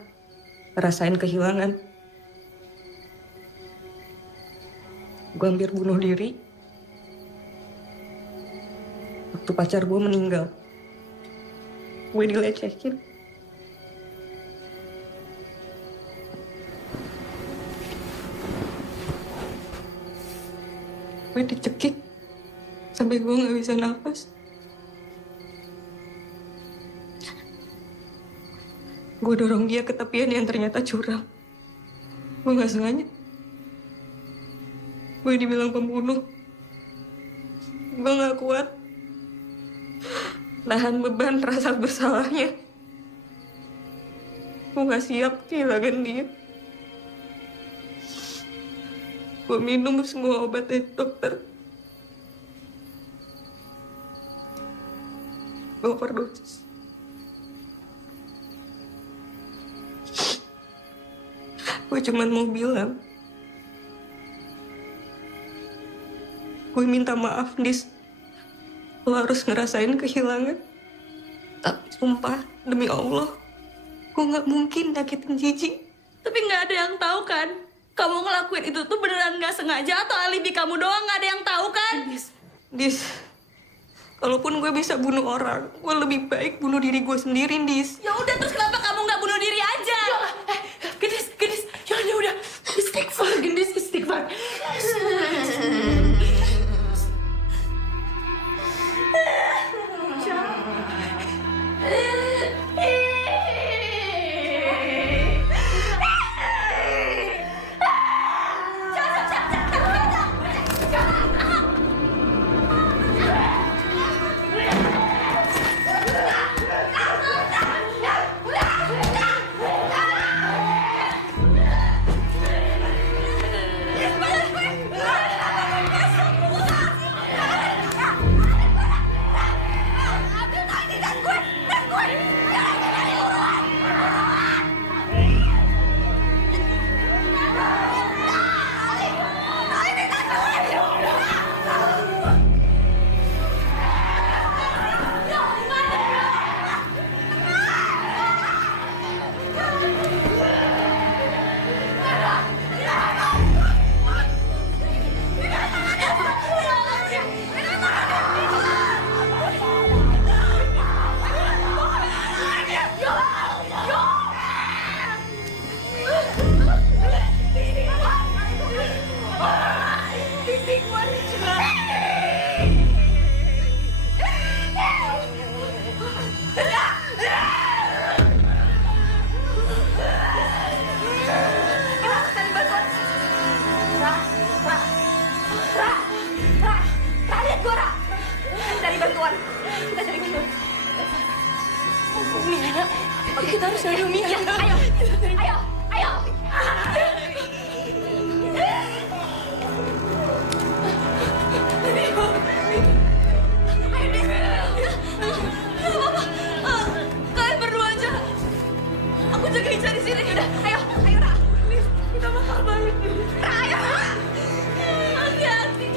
ngerasain kehilangan. Gue hampir bunuh diri waktu pacar gue meninggal. Gue dilecehkin. Gue dicekik sampai gue nggak bisa nafas. Gue dorong dia ke tepian yang ternyata curang. Gue nggak sengaja. Gue dibilang pembunuh. Gue nggak kuat nahan beban rasa bersalahnya. Gue nggak siap kehilangan dia. Gue minum semua obat dari dokter. Gue overdosis. Gue cuma mau bilang, gue minta maaf, Dis. Lo harus ngerasain kehilangan. Tapi sumpah, demi Allah, gue gak mungkin nyakitin Cici. Tapi gak ada yang tahu kan? Kamu ngelakuin itu tuh beneran gak sengaja atau alibi kamu doang, gak ada yang tahu kan? Dis, kalaupun gue bisa bunuh orang, gue lebih baik bunuh diri gue sendiri, Dis. Ya udah, terus kenapa kamu gak bunuh diri aja? Gendis, Yolanda udah. Istighfar, Gendis, istighfar. Kita harus cari Umi. Ya, ayo. Kalian berdua aja. Aku jaga Ica di sini. Udah, ayo, Ra. Kita bakal balik. Ra, ayo, Ra. Hati-hati.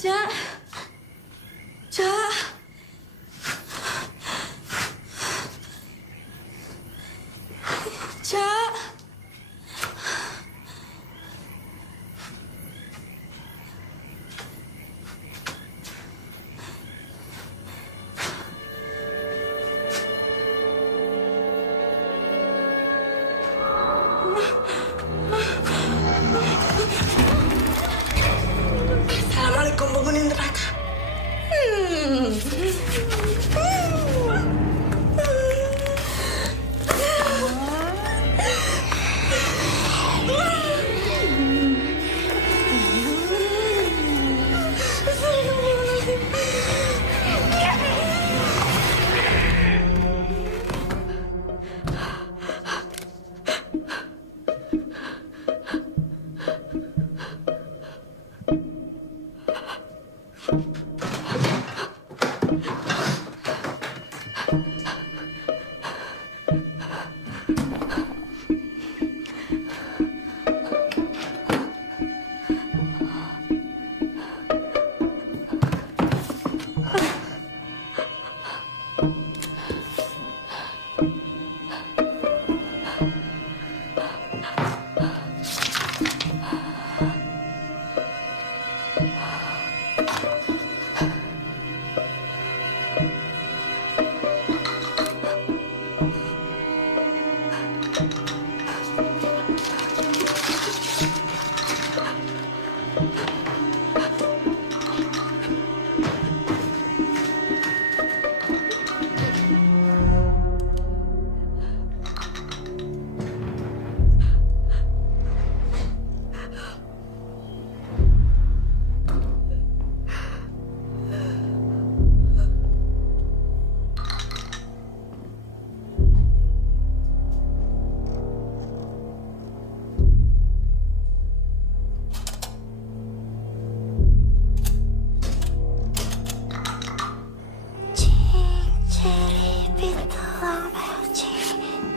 Ca. Ca. Ca. Assalamualaikum penghuni neraka.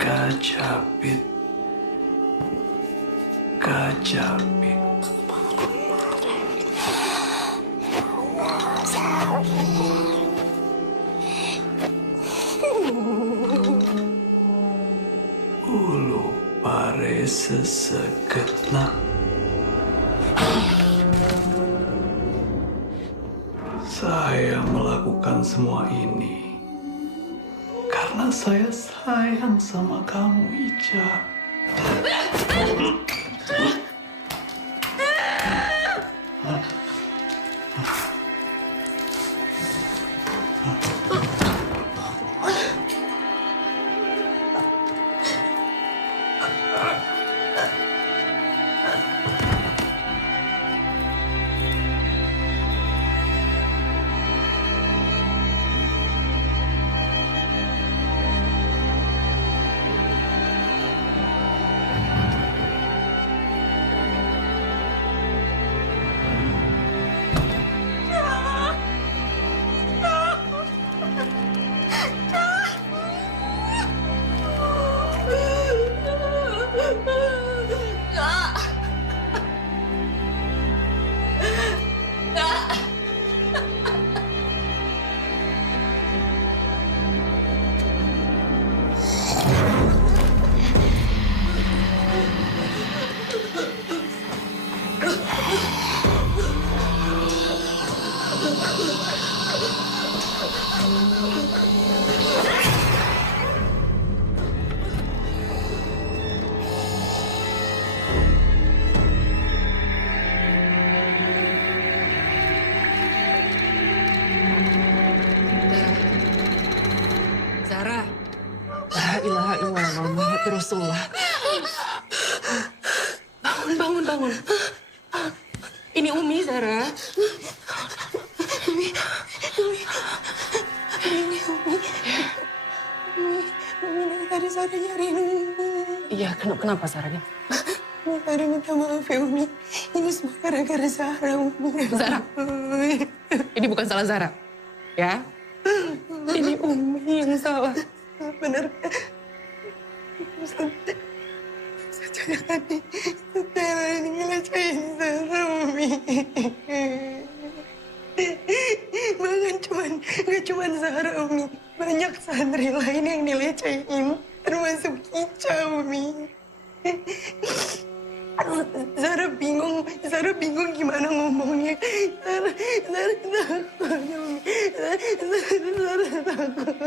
Kajapit. Kajapit. Ulu pare seseketna. Saya melakukan semua ini karena saya sayang sama kamu, Ica. Zara. La ilaha illallah Muhammad Rasulullah. Bangun, bangun. Ini Umi, Zara. Umi. Dari tadi Zara nyariin Umi. Iya, kenapa Zara? Zara minta maaf ya Umi. Ini semua gara-gara Zara, Umi. Zara. Ini bukan salah Zara. Ya. Ini Umi yang salah. Bener. Sejak tadi, Zara ini ngelecehin Zara, Umi. ngelecehin, termasuk Ica, Umi. Zara bingung gimana ngomongnya. Zara takut, Umi. Zara takut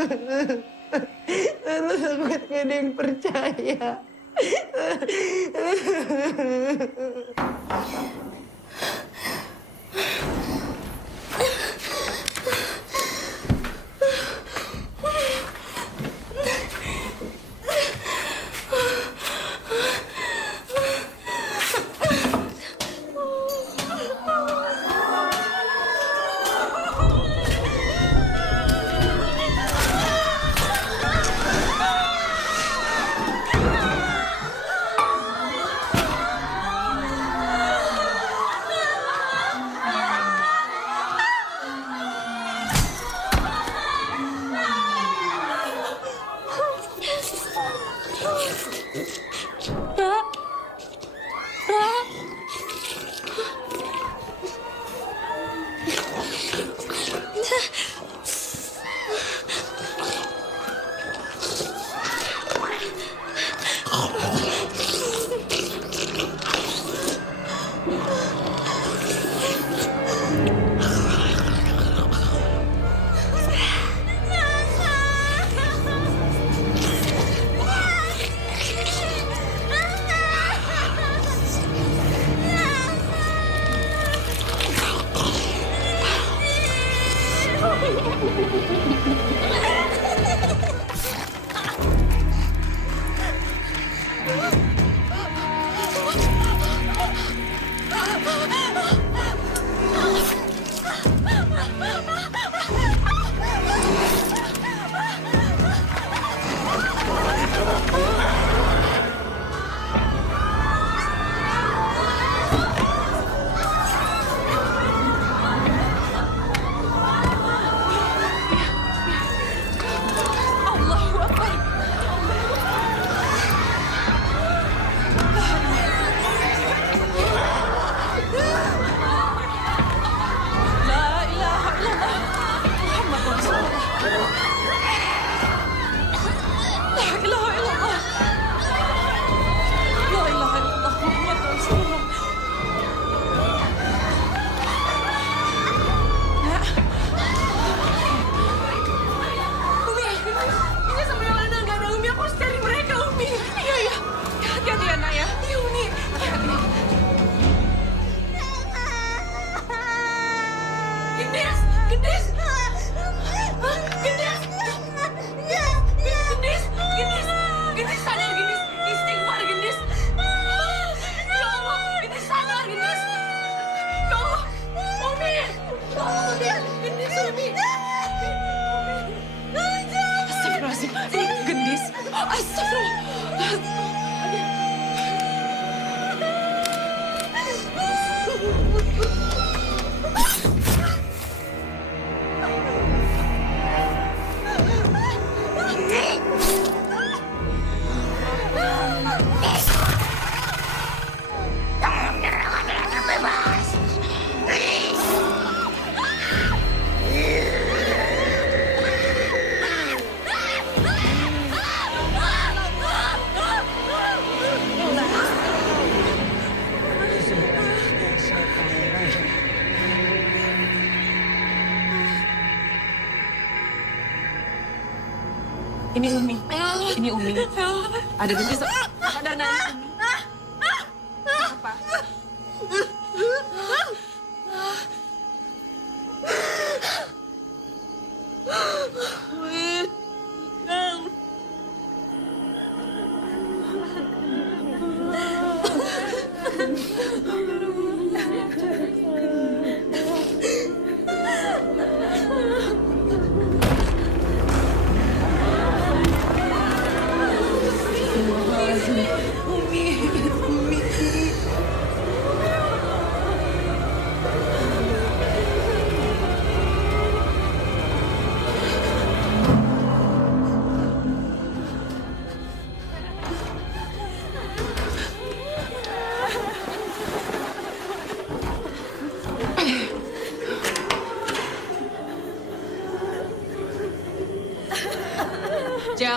gak ada yang percaya. Ini Umi. Ini Umi. Ada gendis. Ada nanya Umi. Apa?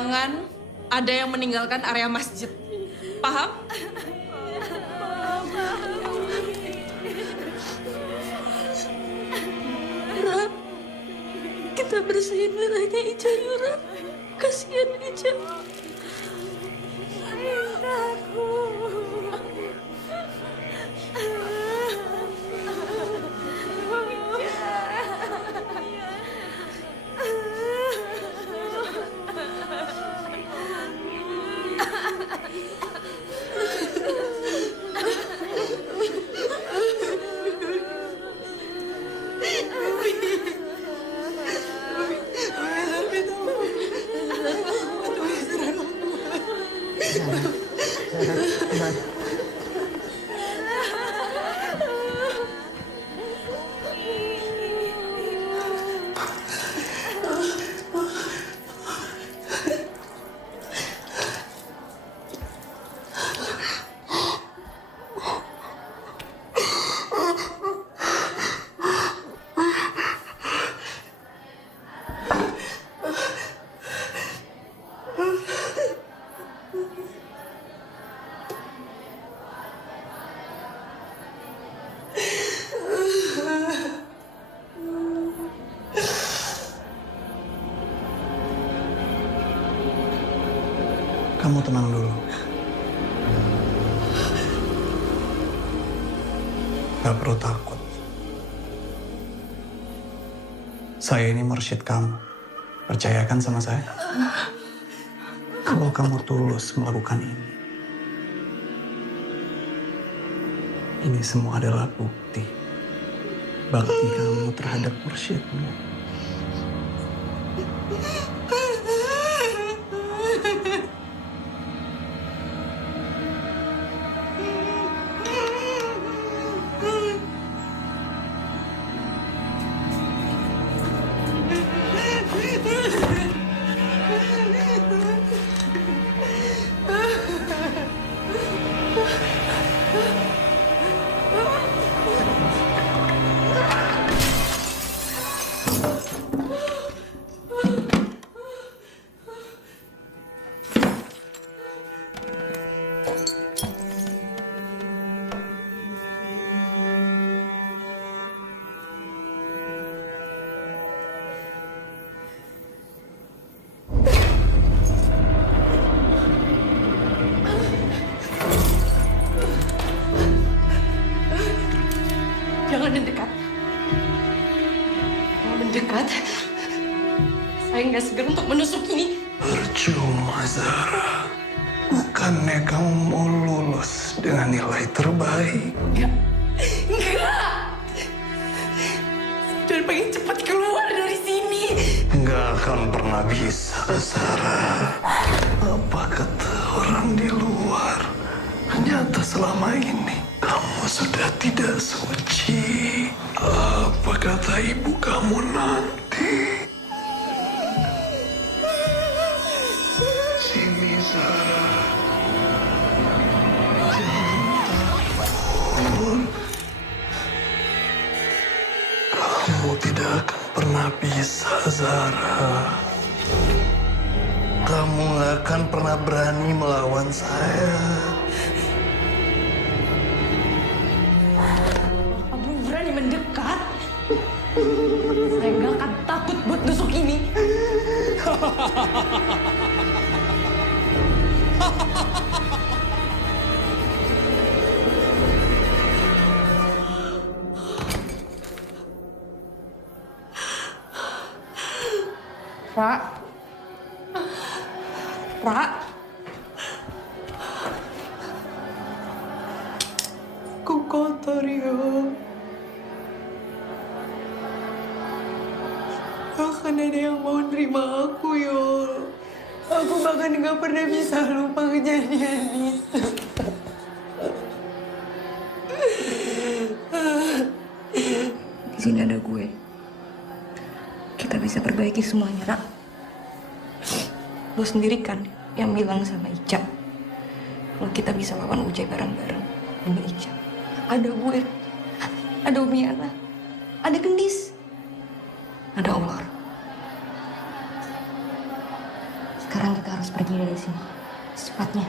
jangan ada yang meninggalkan area masjid. Paham? Ra, kita bersihin darahnya Ica yuk, Ra. Kasihan Ica. Cintaku. Kamu tenang dulu. Gak perlu takut. Saya ini mursyid kamu. Percayakan sama saya. Kalau kamu tulus melakukan ini semua adalah bukti bakti kamu terhadap mursyidmu. Jangan mendekat. Kalau mendekat, saya nggak segan untuk menusuk ini. Percuma, Zara. Bukannya kamu mau lulus dengan nilai terbaik? Enggak! Dan pengen cepat keluar dari sini. Nggak akan pernah bisa, Zara. Apa kata orang di luar? Ternyata selama ini kamu sudah tidak suci. Apa kata ibu kamu nanti? Sini, Zara. Jangan takut. Kamu tidak akan pernah bisa, Zara. Kamu gak akan pernah berani melawan saya. Kamu berani mendekat? Saya nggak akan takut buat nusuk ini. Ra. Ra. Aku kotor, ya. Bahkan ada yang mau nerima aku, Yol. Aku bahkan gak pernah bisa lupa kejadian itu. Di sini ada gue. Kita bisa perbaiki semuanya, Ra. Lo sendiri kan yang bilang sama Ica kalau kita bisa lawan Ucai bareng-bareng demi Ica. Ada gue, ada Umi Ana, ada Gendis, ada Omar. Sekarang kita harus pergi dari sini. Secepatnya.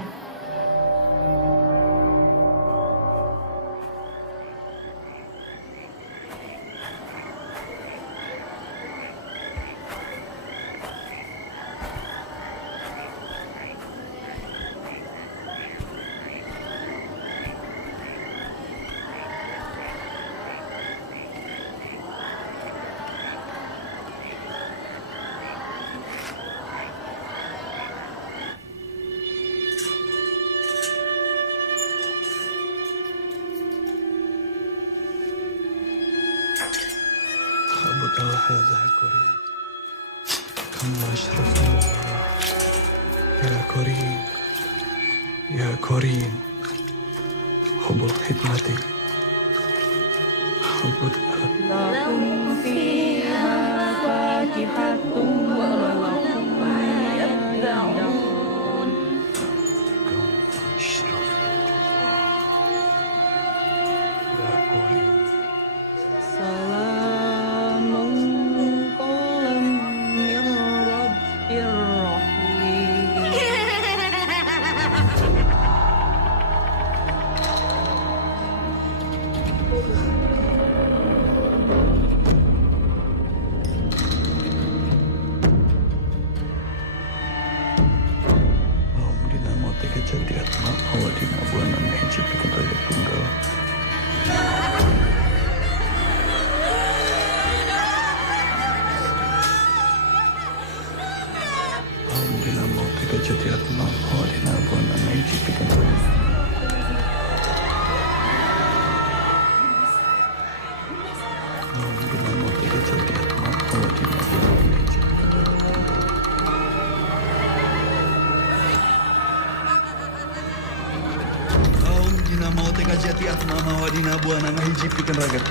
هذا كريم كم أشرف يا كريم يا كريم حب الخدمة حب لهم فيها فاكهة ولهم ما يدعون سلام قولا من رب رحيم Kejadian awal di Mabuana hijab bikin rakyat tunggal. Alhamdulillah mau kejadian awal di Mabuana hijab bikin rakyat. Alhamdulillah mau kejadian awal di Mabuana hijab bikin rakyat Dina mau teka jati atma mawadina buana ngahijib ikan ragat.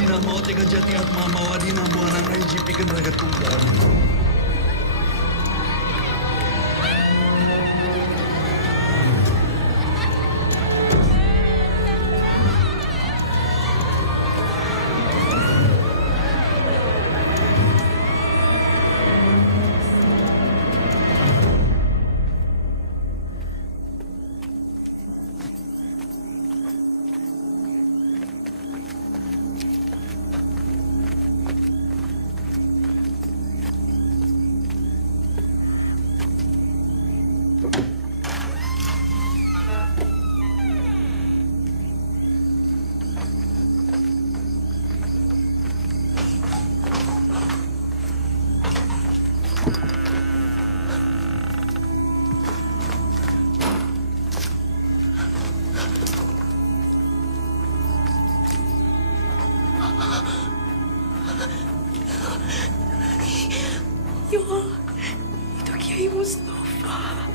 Dina mau teka jati atma mawadina buana ngahijib ikan ragat tunggal. Ya Allah, itu Kiai Mustafa.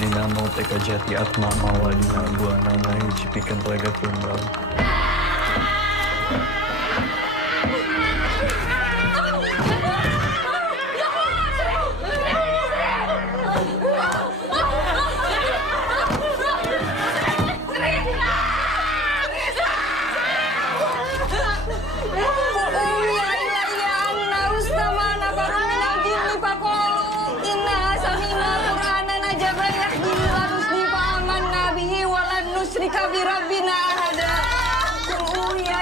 Dina mau teka jati atma mawadina buana ngahijib ikan ragat tunggal. Rabbina ahada. Ya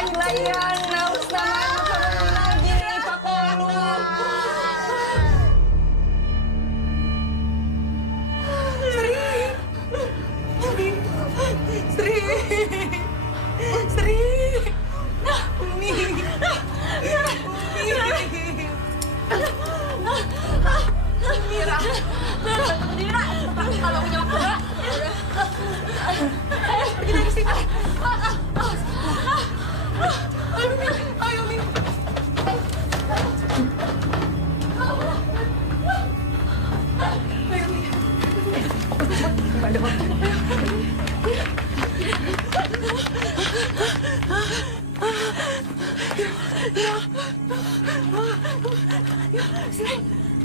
Sri,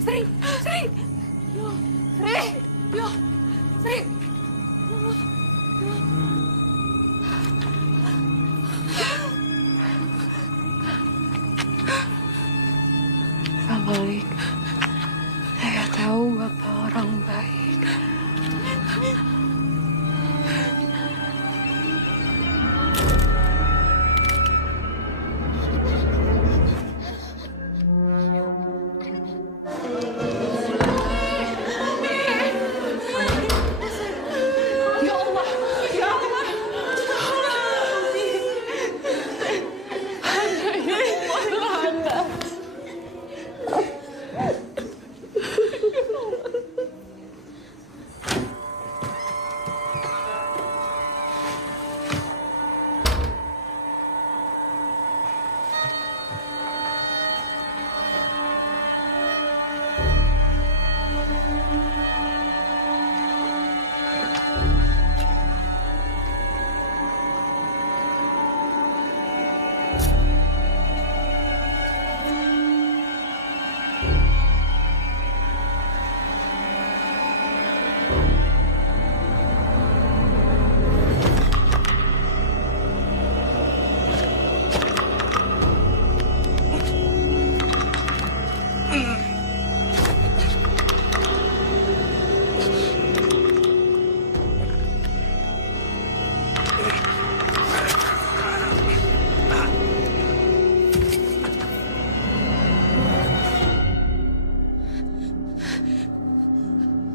Sri, Sri. Sri, yo, Sri. Pak Malik, saya tahu Bapak orang baik. Ya Allah, ya Allah.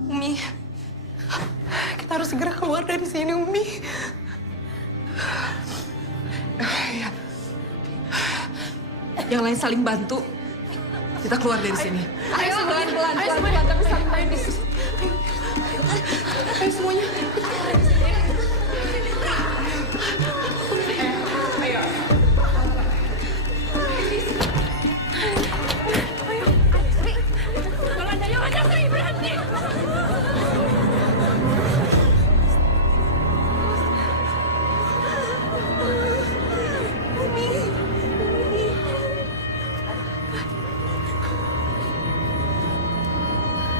Umi, kita harus segera keluar dari sini, Umi. Ya. Yang lain saling bantu. Kita keluar dari sini. Ayo, pelan-pelan, tapi santai. Ayo semuanya. Ayo.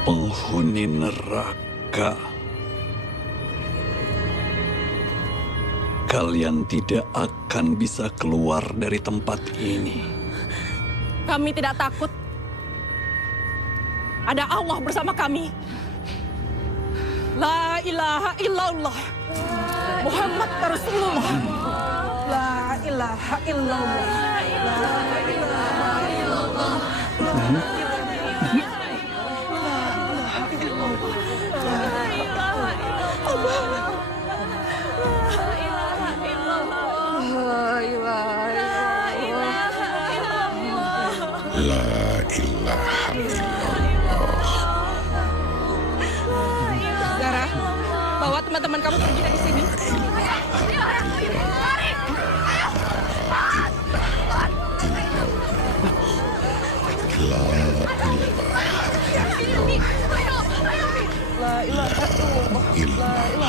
Penghuni neraka. Kalian tidak akan bisa keluar dari tempat ini. Kami tidak takut. Ada Allah bersama kami. La ilaha illallah. Muhammad Rasulullah. La ilaha illallah. La ilaha illallah. La ilaha illallah. Zara, bawa teman-teman kamu pergi dari sini. La ilaha illallah.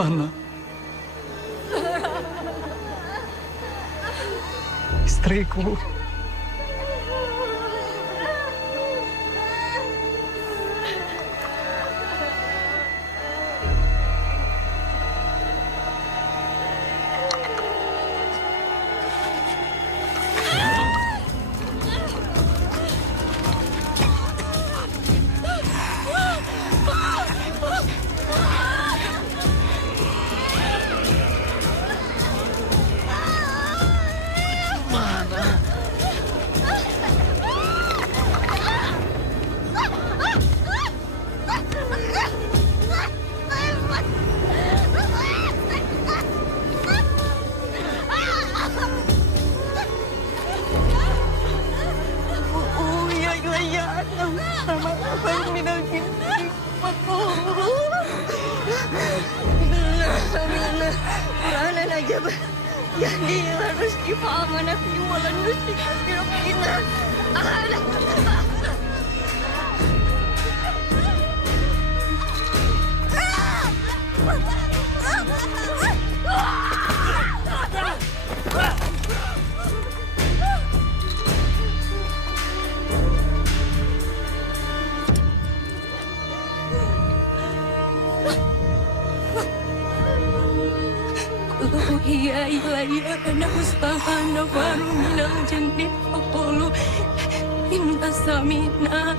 Ana. Istriku. Jadi harus dipahaman aku jualan musik kira-kira. Iya iya karena mustahana baru minal jannit aqulu inna samina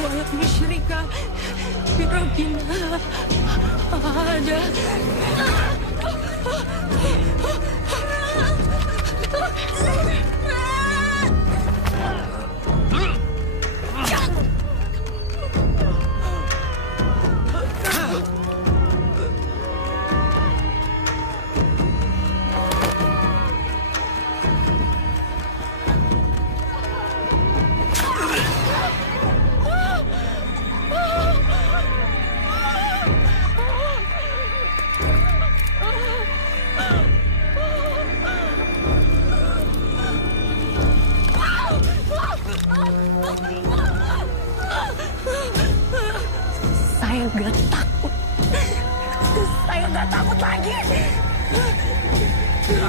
wala musyrika birabbina ada Saya gak takut. Saya gak takut lagi. Ya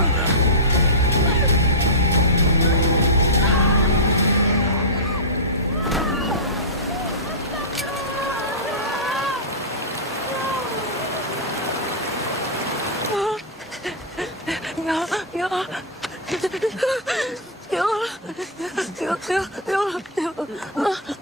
Allah.